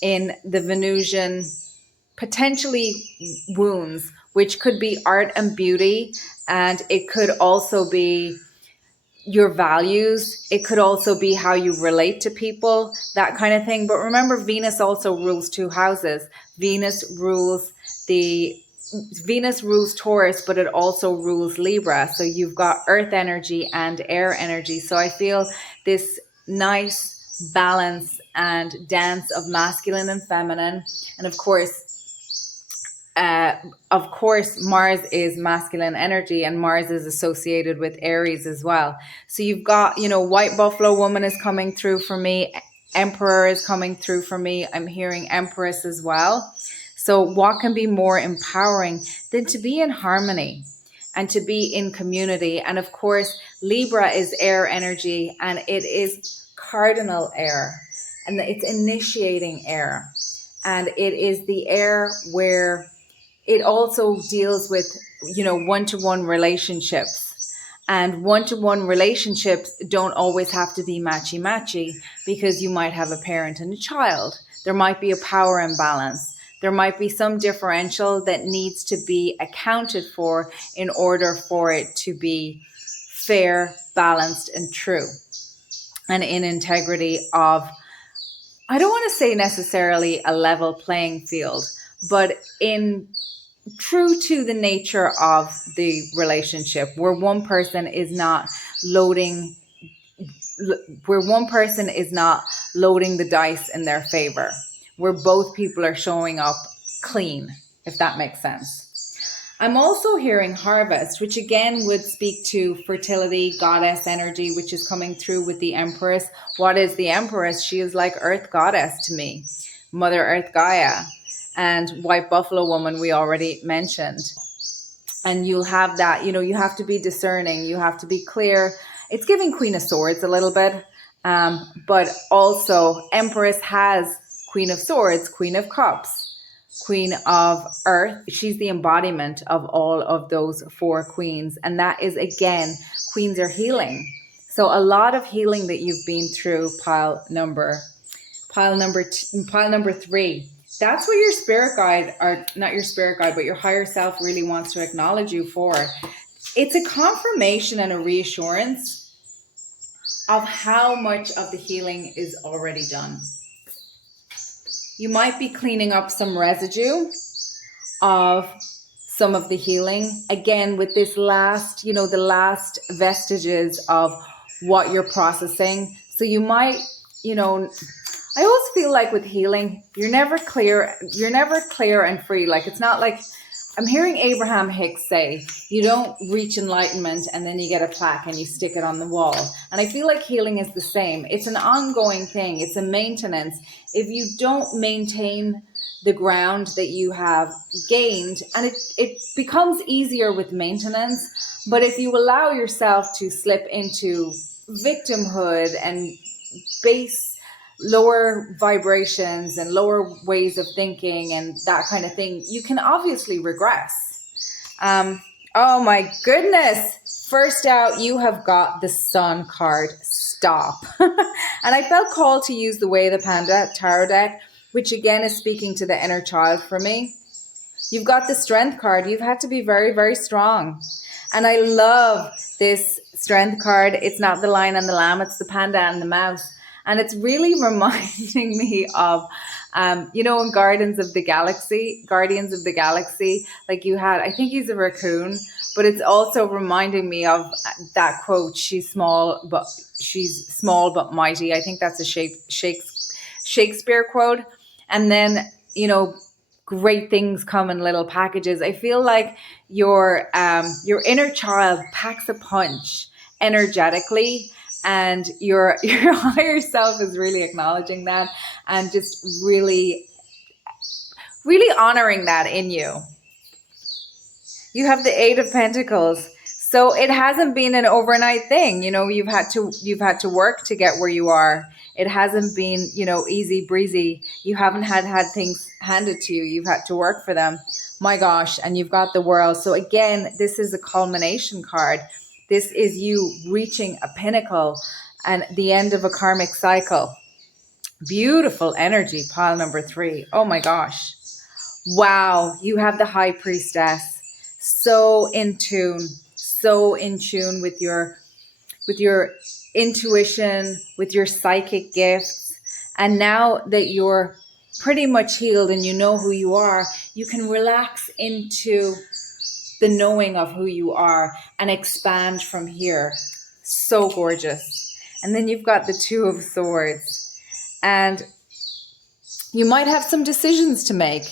in the Venusian potentially wounds, which could be art and beauty. And it could also be your values. It could also be how you relate to people, that kind of thing. But remember, Venus also rules 2 houses. Venus rules Taurus, but it also rules Libra. So you've got earth energy and air energy. So I feel this nice balance and dance of masculine and feminine. And of course, Mars is masculine energy, and Mars is associated with Aries as well. So you've got, white buffalo woman is coming through for me. Emperor is coming through for me. I'm hearing Empress as well. So what can be more empowering than to be in harmony and to be in community? And of course, Libra is air energy, and it is cardinal air, and it's initiating air. And it is the air where it also deals with, one-to-one relationships. And one-to-one relationships don't always have to be matchy-matchy, because you might have a parent and a child. There might be a power imbalance. There might be some differential that needs to be accounted for in order for it to be fair, balanced, and true. And in integrity of, I don't want to say necessarily a level playing field, but in true to the nature of the relationship, where one person is not loading the dice in their favor, where both people are showing up clean, if that makes sense. I'm also hearing harvest, which again would speak to fertility, goddess energy, which is coming through with the Empress. What is the Empress? She is like Earth goddess to me, Mother Earth Gaia, and White Buffalo Woman we already mentioned. And you'll have that, you have to be discerning, you have to be clear. It's giving Queen of Swords a little bit, but also Empress has Queen of Swords, Queen of Cups, Queen of Earth. She's the embodiment of all of those four queens. And that is, again, queens are healing. So a lot of healing that you've been through, pile number 3. That's what your spirit guide, or not your spirit guide, but your higher self really wants to acknowledge you for. It's a confirmation and a reassurance of how much of the healing is already done. You might be cleaning up some residue of some of the healing. Again, with this last, the last vestiges of what you're processing. So you might, I always feel like with healing, you're never clear and free. Like, it's not like, I'm hearing Abraham Hicks say, you don't reach enlightenment and then you get a plaque and you stick it on the wall. And I feel like healing is the same. It's an ongoing thing. It's a maintenance. If you don't maintain the ground that you have gained, and it becomes easier with maintenance, but if you allow yourself to slip into victimhood and lower vibrations and lower ways of thinking and that kind of thing, you can obviously regress. Oh my goodness. First out, you have got the Sun card. Stop. And I felt called to use the Way of the Panda tarot deck, which again is speaking to the inner child for me. You've got the Strength card. You've had to be very, very strong. And I love this Strength card. It's not the lion and the lamb, it's the panda and the mouse. And it's really reminding me of, in Guardians of the Galaxy, like you had, I think he's a raccoon, but it's also reminding me of that quote, she's small but mighty. I think that's a Shakespeare quote. And then, great things come in little packages. I feel like your inner child packs a punch energetically, and your higher self is really acknowledging that and just really, really honoring that in you. You have the 8 of Pentacles. So it hasn't been an overnight thing. You've had to work to get where you are. It hasn't been, easy breezy. You haven't had things handed to you. You've had to work for them. My gosh. And you've got the World. So again, this is a culmination card. This is you reaching a pinnacle and the end of a karmic cycle. Beautiful energy, pile number 3. Oh my gosh. Wow. You have the High Priestess. So in tune with your intuition, with your psychic gifts. And now that you're pretty much healed and you know who you are, you can relax into the knowing of who you are and expand from here. So gorgeous. And then you've got the 2 of Swords. And you might have some decisions to make,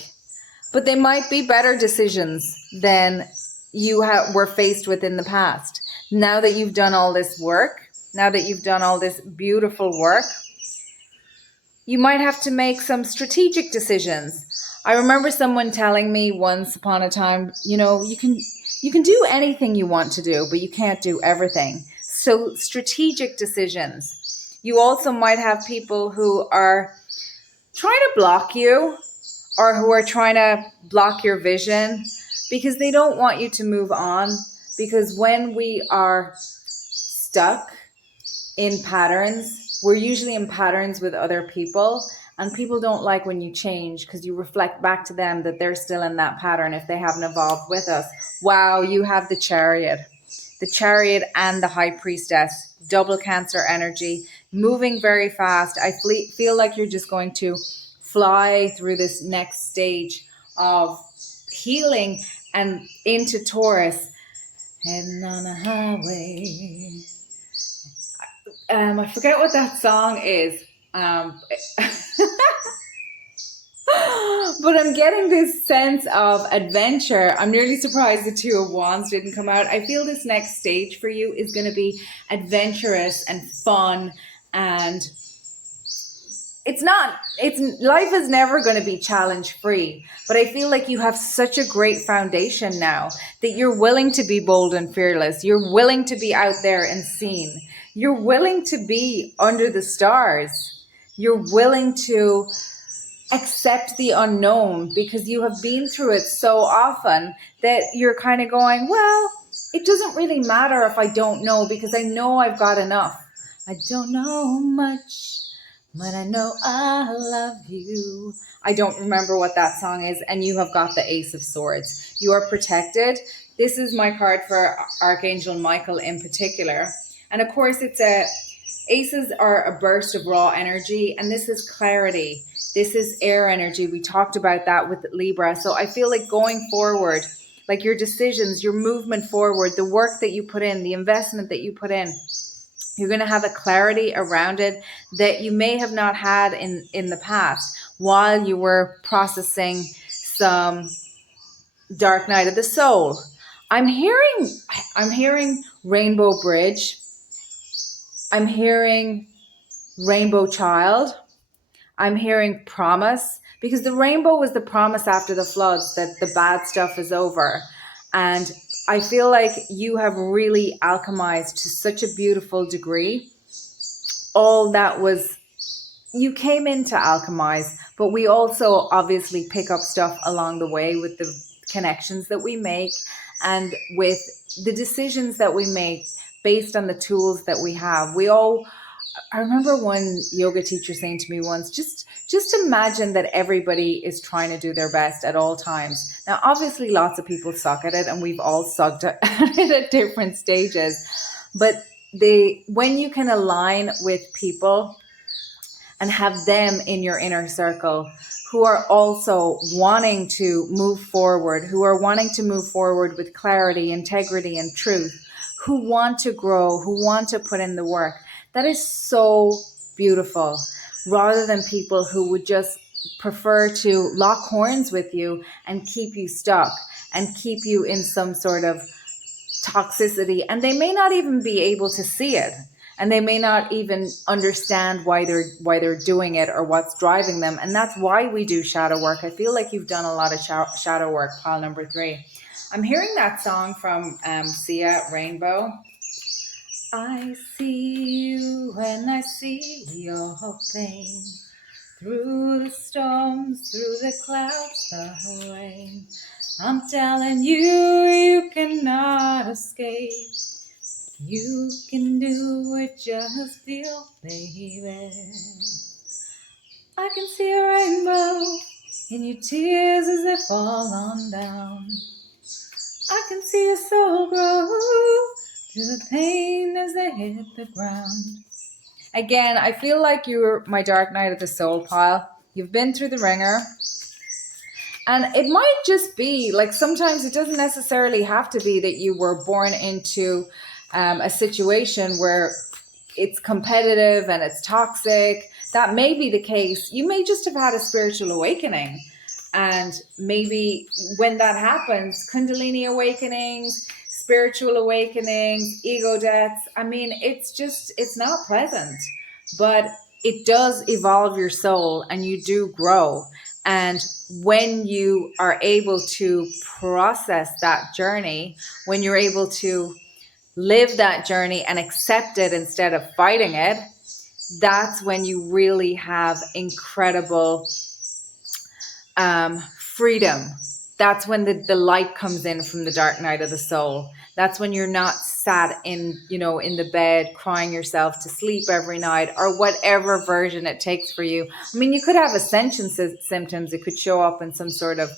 but they might be better decisions than you were faced with in the past. Now that you've done all this work, now that you've done all this beautiful work, you might have to make some strategic decisions. I remember someone telling me once upon a time, you can do anything you want to do, but you can't do everything. So strategic decisions. You also might have people who are trying to block you or who are trying to block your vision because they don't want you to move on. Because when we are stuck in patterns, we're usually in patterns with other people, and people don't like when you change because you reflect back to them that they're still in that pattern if they haven't evolved with us. Wow, you have the Chariot. The Chariot and the High Priestess. Double Cancer energy. Moving very fast. I feel like you're just going to fly through this next stage of healing and into Taurus. Heading on a highway. I forget what that song is. But I'm getting this sense of adventure. I'm nearly surprised the Two of Wands didn't come out. I feel this next stage for you is going to be adventurous and fun, and life is never going to be challenge free, but I feel like you have such a great foundation now that you're willing to be bold and fearless. You're willing to be out there and seen. You're willing to be under the stars. You're willing to accept the unknown because you have been through it so often that you're kind of going, well, it doesn't really matter if I don't know because I know I've got enough. I don't know much, but I know I love you. I don't remember what that song is. And you have got the Ace of Swords. You are protected. This is my card for Archangel Michael in particular. And of course, aces are a burst of raw energy. And this is clarity. This is air energy. We talked about that with Libra. So I feel like going forward, like your decisions, your movement forward, the work that you put in, the investment that you put in, you're going to have a clarity around it that you may have not had in the past while you were processing some dark night of the soul. I'm hearing Rainbow Bridge. I'm hearing Rainbow Child. I'm hearing promise, because the rainbow was the promise after the floods that the bad stuff is over. And I feel like you have really alchemized to such a beautiful degree all that was, you came in to alchemize, but we also obviously pick up stuff along the way with the connections that we make and with the decisions that we make based on the tools that we have. I remember one yoga teacher saying to me once, just imagine that everybody is trying to do their best at all times. Now, obviously, lots of people suck at it, and we've all sucked at it at different stages. But when you can align with people and have them in your inner circle who are also wanting to move forward, who are wanting to move forward with clarity, integrity, and truth, who want to grow, who want to put in the work, that is so beautiful, rather than people who would just prefer to lock horns with you and keep you stuck and keep you in some sort of toxicity. And they may not even be able to see it. And they may not even understand why they're doing it or what's driving them. And that's why we do shadow work. I feel like you've done a lot of shadow work, pile number 3. I'm hearing that song from Sia, Rainbow. I see you when I see your pain. Through the storms, through the clouds, the rain. I'm telling you, you cannot escape. You can do it, just feel, baby. I can see a rainbow in your tears as they fall on down. I can see your soul grow through the pain as they hit the ground. Again, I feel like you're my dark night of the soul, pile. You've been through the ringer. And it might just be, like, sometimes it doesn't necessarily have to be that you were born into a situation where it's competitive and it's toxic. That may be the case. You may just have had a spiritual awakening. And maybe when that happens, Kundalini awakenings, spiritual awakenings, ego deaths, I mean, it's not pleasant, but it does evolve your soul and you do grow. And when you are able to process that journey, when you're able to live that journey and accept it instead of fighting it, that's when you really have incredible freedom. That's when the light comes in from the dark night of the soul. That's when you're not sat in the bed crying yourself to sleep every night, or whatever version it takes for you. I mean, you could have ascension symptoms. It could show up in some sort of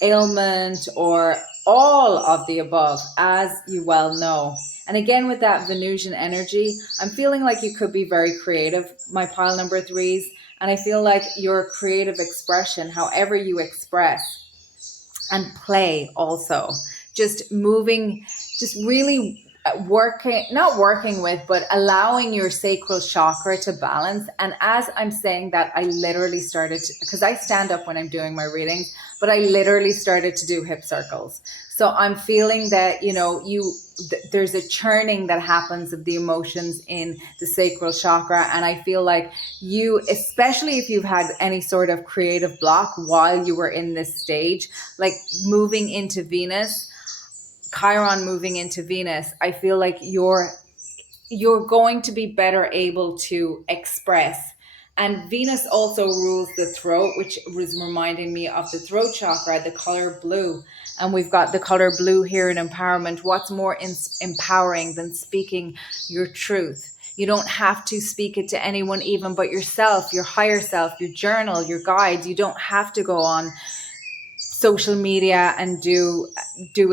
ailment or all of the above, as you well know. And again, with that Venusian energy, I'm feeling like you could be very creative, my pile number 3s. And I feel like your creative expression, however you express, and play also. Just moving, just really not working with, but allowing your sacral chakra to balance. And as I'm saying that, I literally started to, because I stand up when I'm doing my readings, but I literally started to do hip circles. So I'm feeling that, there's a churning that happens of the emotions in the sacral chakra. And I feel like you, especially if you've had any sort of creative block while you were in this stage, like moving into Venus, Chiron moving into Venus, I feel like you're going to be better able to express. And Venus also rules the throat, which was reminding me of the throat chakra, the color blue. And we've got the color blue here in empowerment. What's more empowering than speaking your truth? You don't have to speak it to anyone even but yourself, your higher self, your journal, your guides. You don't have to go on social media and do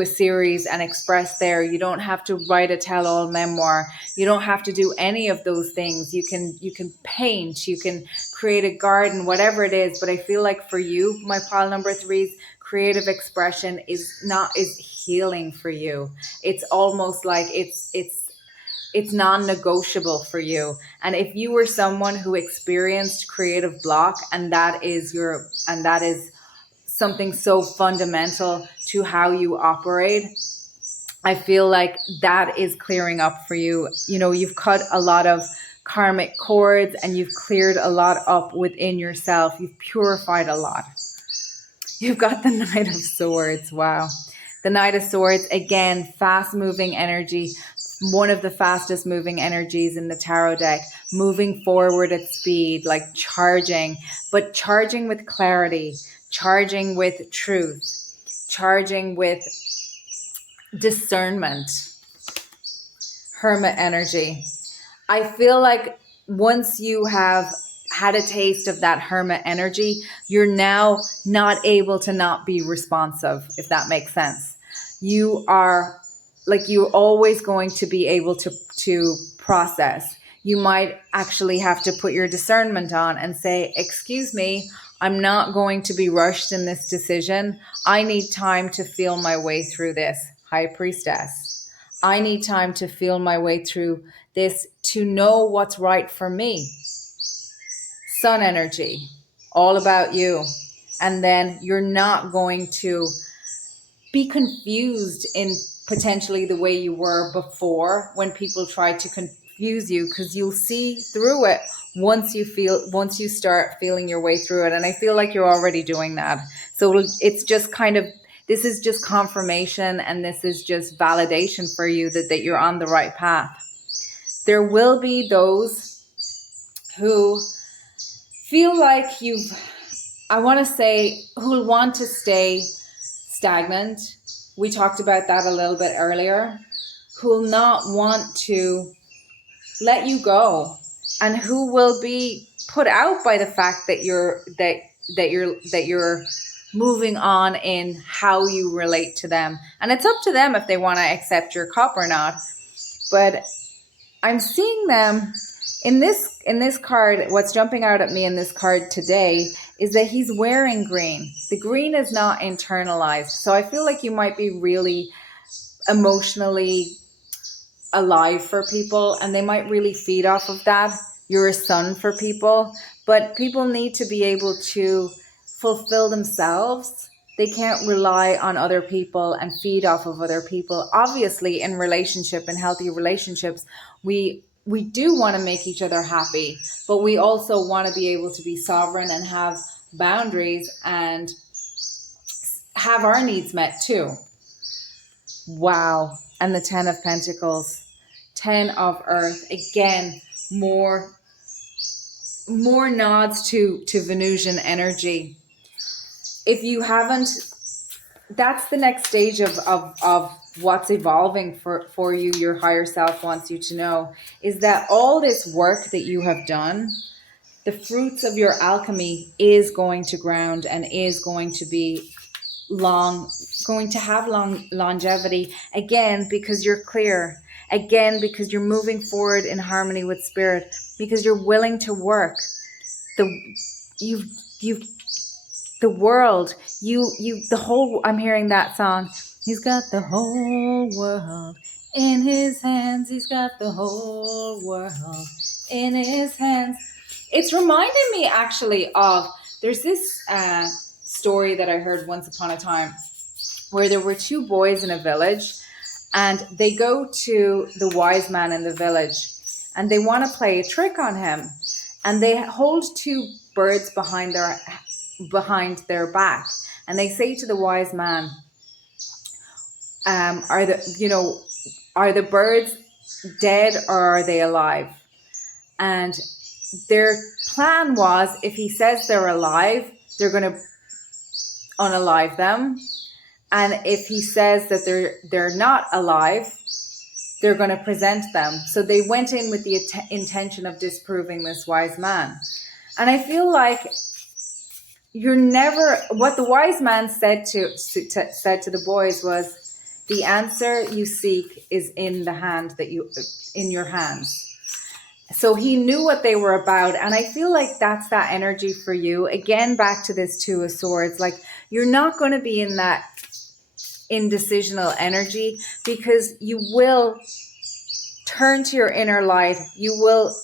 a series and express there. You don't have to write a tell-all memoir. You don't have to do any of those things. You can paint, you can create a garden, whatever it is. But I feel like for you, my pile number 3's creative expression is healing for you. It's almost like it's non-negotiable for you. And if you were someone who experienced creative block, and that is something so fundamental to how you operate, I feel like that is clearing up for you. You've cut a lot of karmic cords and you've cleared a lot up within yourself. You've purified a lot. You've got the Knight of Swords. Wow. The Knight of Swords, again, fast moving energy, one of the fastest moving energies in the tarot deck, moving forward at speed, like charging, but charging with clarity, charging with truth, charging with discernment. Hermit energy. I feel like once you have had a taste of that hermit energy, you're now not able to not be responsive, if that makes sense. You're always going to be able to process. You might actually have to put your discernment on and say, excuse me, I'm not going to be rushed in this decision. I need time to feel my way through this. High Priestess. I need time to feel my way through this to know what's right for me. Sun energy, all about you. And then you're not going to be confused in potentially the way you were before when people tried to confuse you, because you'll see through it once you start feeling your way through it. And I feel like you're already doing that. So it's just this is just confirmation, and this is just validation for you that you're on the right path. There will be those who feel like who want to stay stagnant. We talked about that a little bit earlier. Who will not want to let you go, and who will be put out by the fact that you're moving on in how you relate to them. And it's up to them if they want to accept your cup or not. But I'm seeing them in this card. What's jumping out at me in this card today is that he's wearing green. The green is not internalized. So I feel like you might be really emotionally alive for people, and they might really feed off of that. You're a sun for people, but people need to be able to fulfill themselves. They can't rely on other people and feed off of other people. Obviously, in healthy relationships, we do want to make each other happy, but we also want to be able to be sovereign and have boundaries and have our needs met too. Wow. And the 10 of Pentacles, 10 of Earth, again, more nods to Venusian energy. If you haven't, that's the next stage of what's evolving for you. Your higher self wants you to know is that all this work that you have done, the fruits of your alchemy is going to ground and is going to be going to have long longevity, again, because you're clear, again, because you're moving forward in harmony with spirit, because you're willing to work. You've the world, the whole, I'm hearing that song. He's got the whole world in his hands. He's got the whole world in his hands. It's reminding me actually of, there's this story that I heard once upon a time where there were two boys in a village, and they go to the wise man in the village and they want to play a trick on him, and they hold two birds behind their back, and they say to the wise man, are the birds dead or are they alive? And their plan was, if he says they're alive, they're going to unalive them, and if he says that they're not alive, they're going to present them. So they went in with the intention of disproving this wise man. And I feel like what the wise man said to the boys was, the answer you seek is in your hands. So he knew what they were about. And I feel like that's that energy for you. Again, back to this Two of Swords. Like, you're not going to be in that indecisional energy, because you will turn to your inner light. You will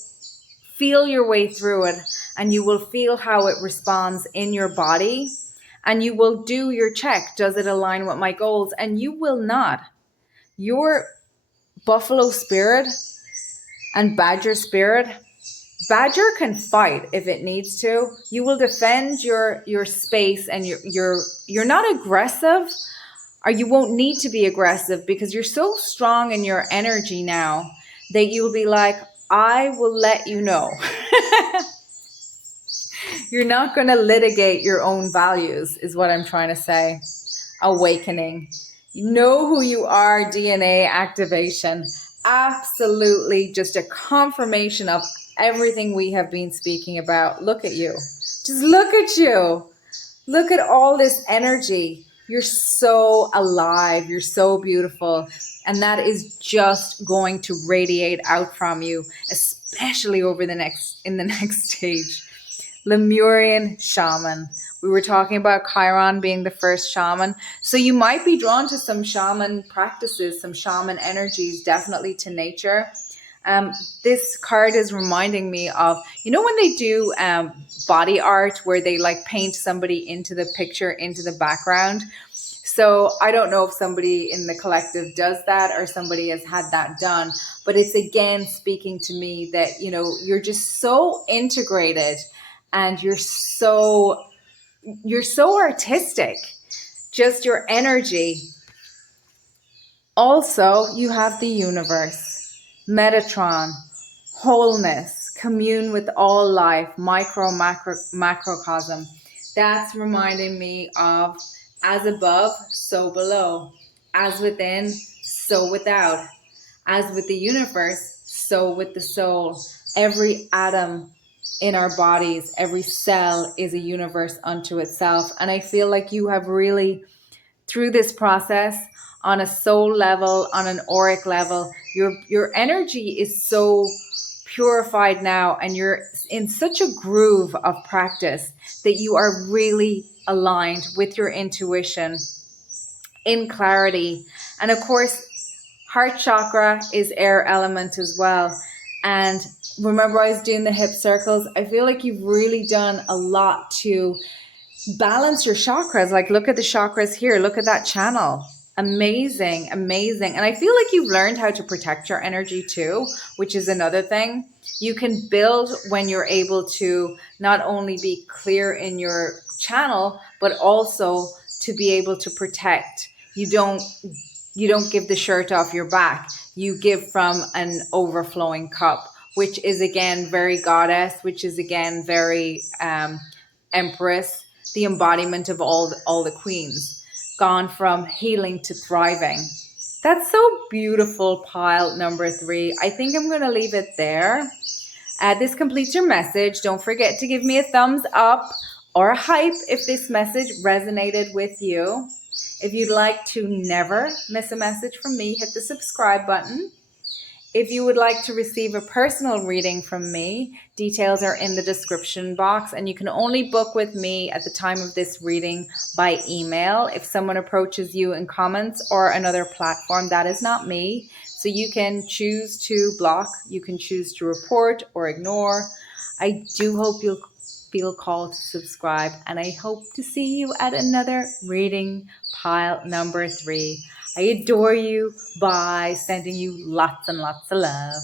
feel your way through it, and you will feel how it responds in your body, and you will do your check. Does it align with my goals? And you will not. Your buffalo spirit and badger spirit, badger can fight if it needs to. You will defend your space, and you're not aggressive, or you won't need to be aggressive, because you're so strong in your energy now that you'll be like, I will let you know. You're not going to litigate your own values, is what I'm trying to say. Awakening. You know who you are, DNA activation. Absolutely just a confirmation of everything we have been speaking about. Look at you. Just look at you. Look at all this energy. You're so alive. You're so beautiful. And that is just going to radiate out from you, especially in the next stage. Lemurian shaman. We were talking about Chiron being the first shaman. So you might be drawn to some shaman practices, some shaman energies, definitely to nature. This card is reminding me of, when they do body art where they like paint somebody into the picture, into the background. So I don't know if somebody in the collective does that or somebody has had that done, but it's again speaking to me that, you're just so integrated and you're so artistic, just your energy. Also, you have the universe, Metatron, wholeness, commune with all life, macrocosm. That's reminding me of as above, so below, as within, so without, as with the universe, so with the soul. Every atom in our bodies, every cell is a universe unto itself. And I feel like you have really, through this process, on a soul level, on an auric level, your energy is so purified now, and you're in such a groove of practice that you are really aligned with your intuition, in clarity. And of course, heart chakra is air element as well. And remember, I was doing the hip circles. I feel like you've really done a lot to balance your chakras. Like, look at the chakras here. Look at that channel. Amazing, amazing. And I feel like you've learned how to protect your energy too, which is another thing. You can build when you're able to not only be clear in your channel, but also to be able to protect. You don't give the shirt off your back. You give from an overflowing cup, which is again very goddess, which is again very empress, the embodiment of all the queens, gone from healing to thriving. That's so beautiful, pile number 3. I think I'm going to leave it there. This completes your message. Don't forget to give me a thumbs up or a hype if this message resonated with you. If you'd like to never miss a message from me, hit the subscribe button. If you would like to receive a personal reading from me, details are in the description box, and you can only book with me at the time of this reading by email. If someone approaches you in comments or another platform, that is not me. So you can choose to block, you can choose to report or ignore. I do hope you'll feel called to subscribe, and I hope to see you at another reading pile number 3. I adore you. Bye. Sending you lots and lots of love.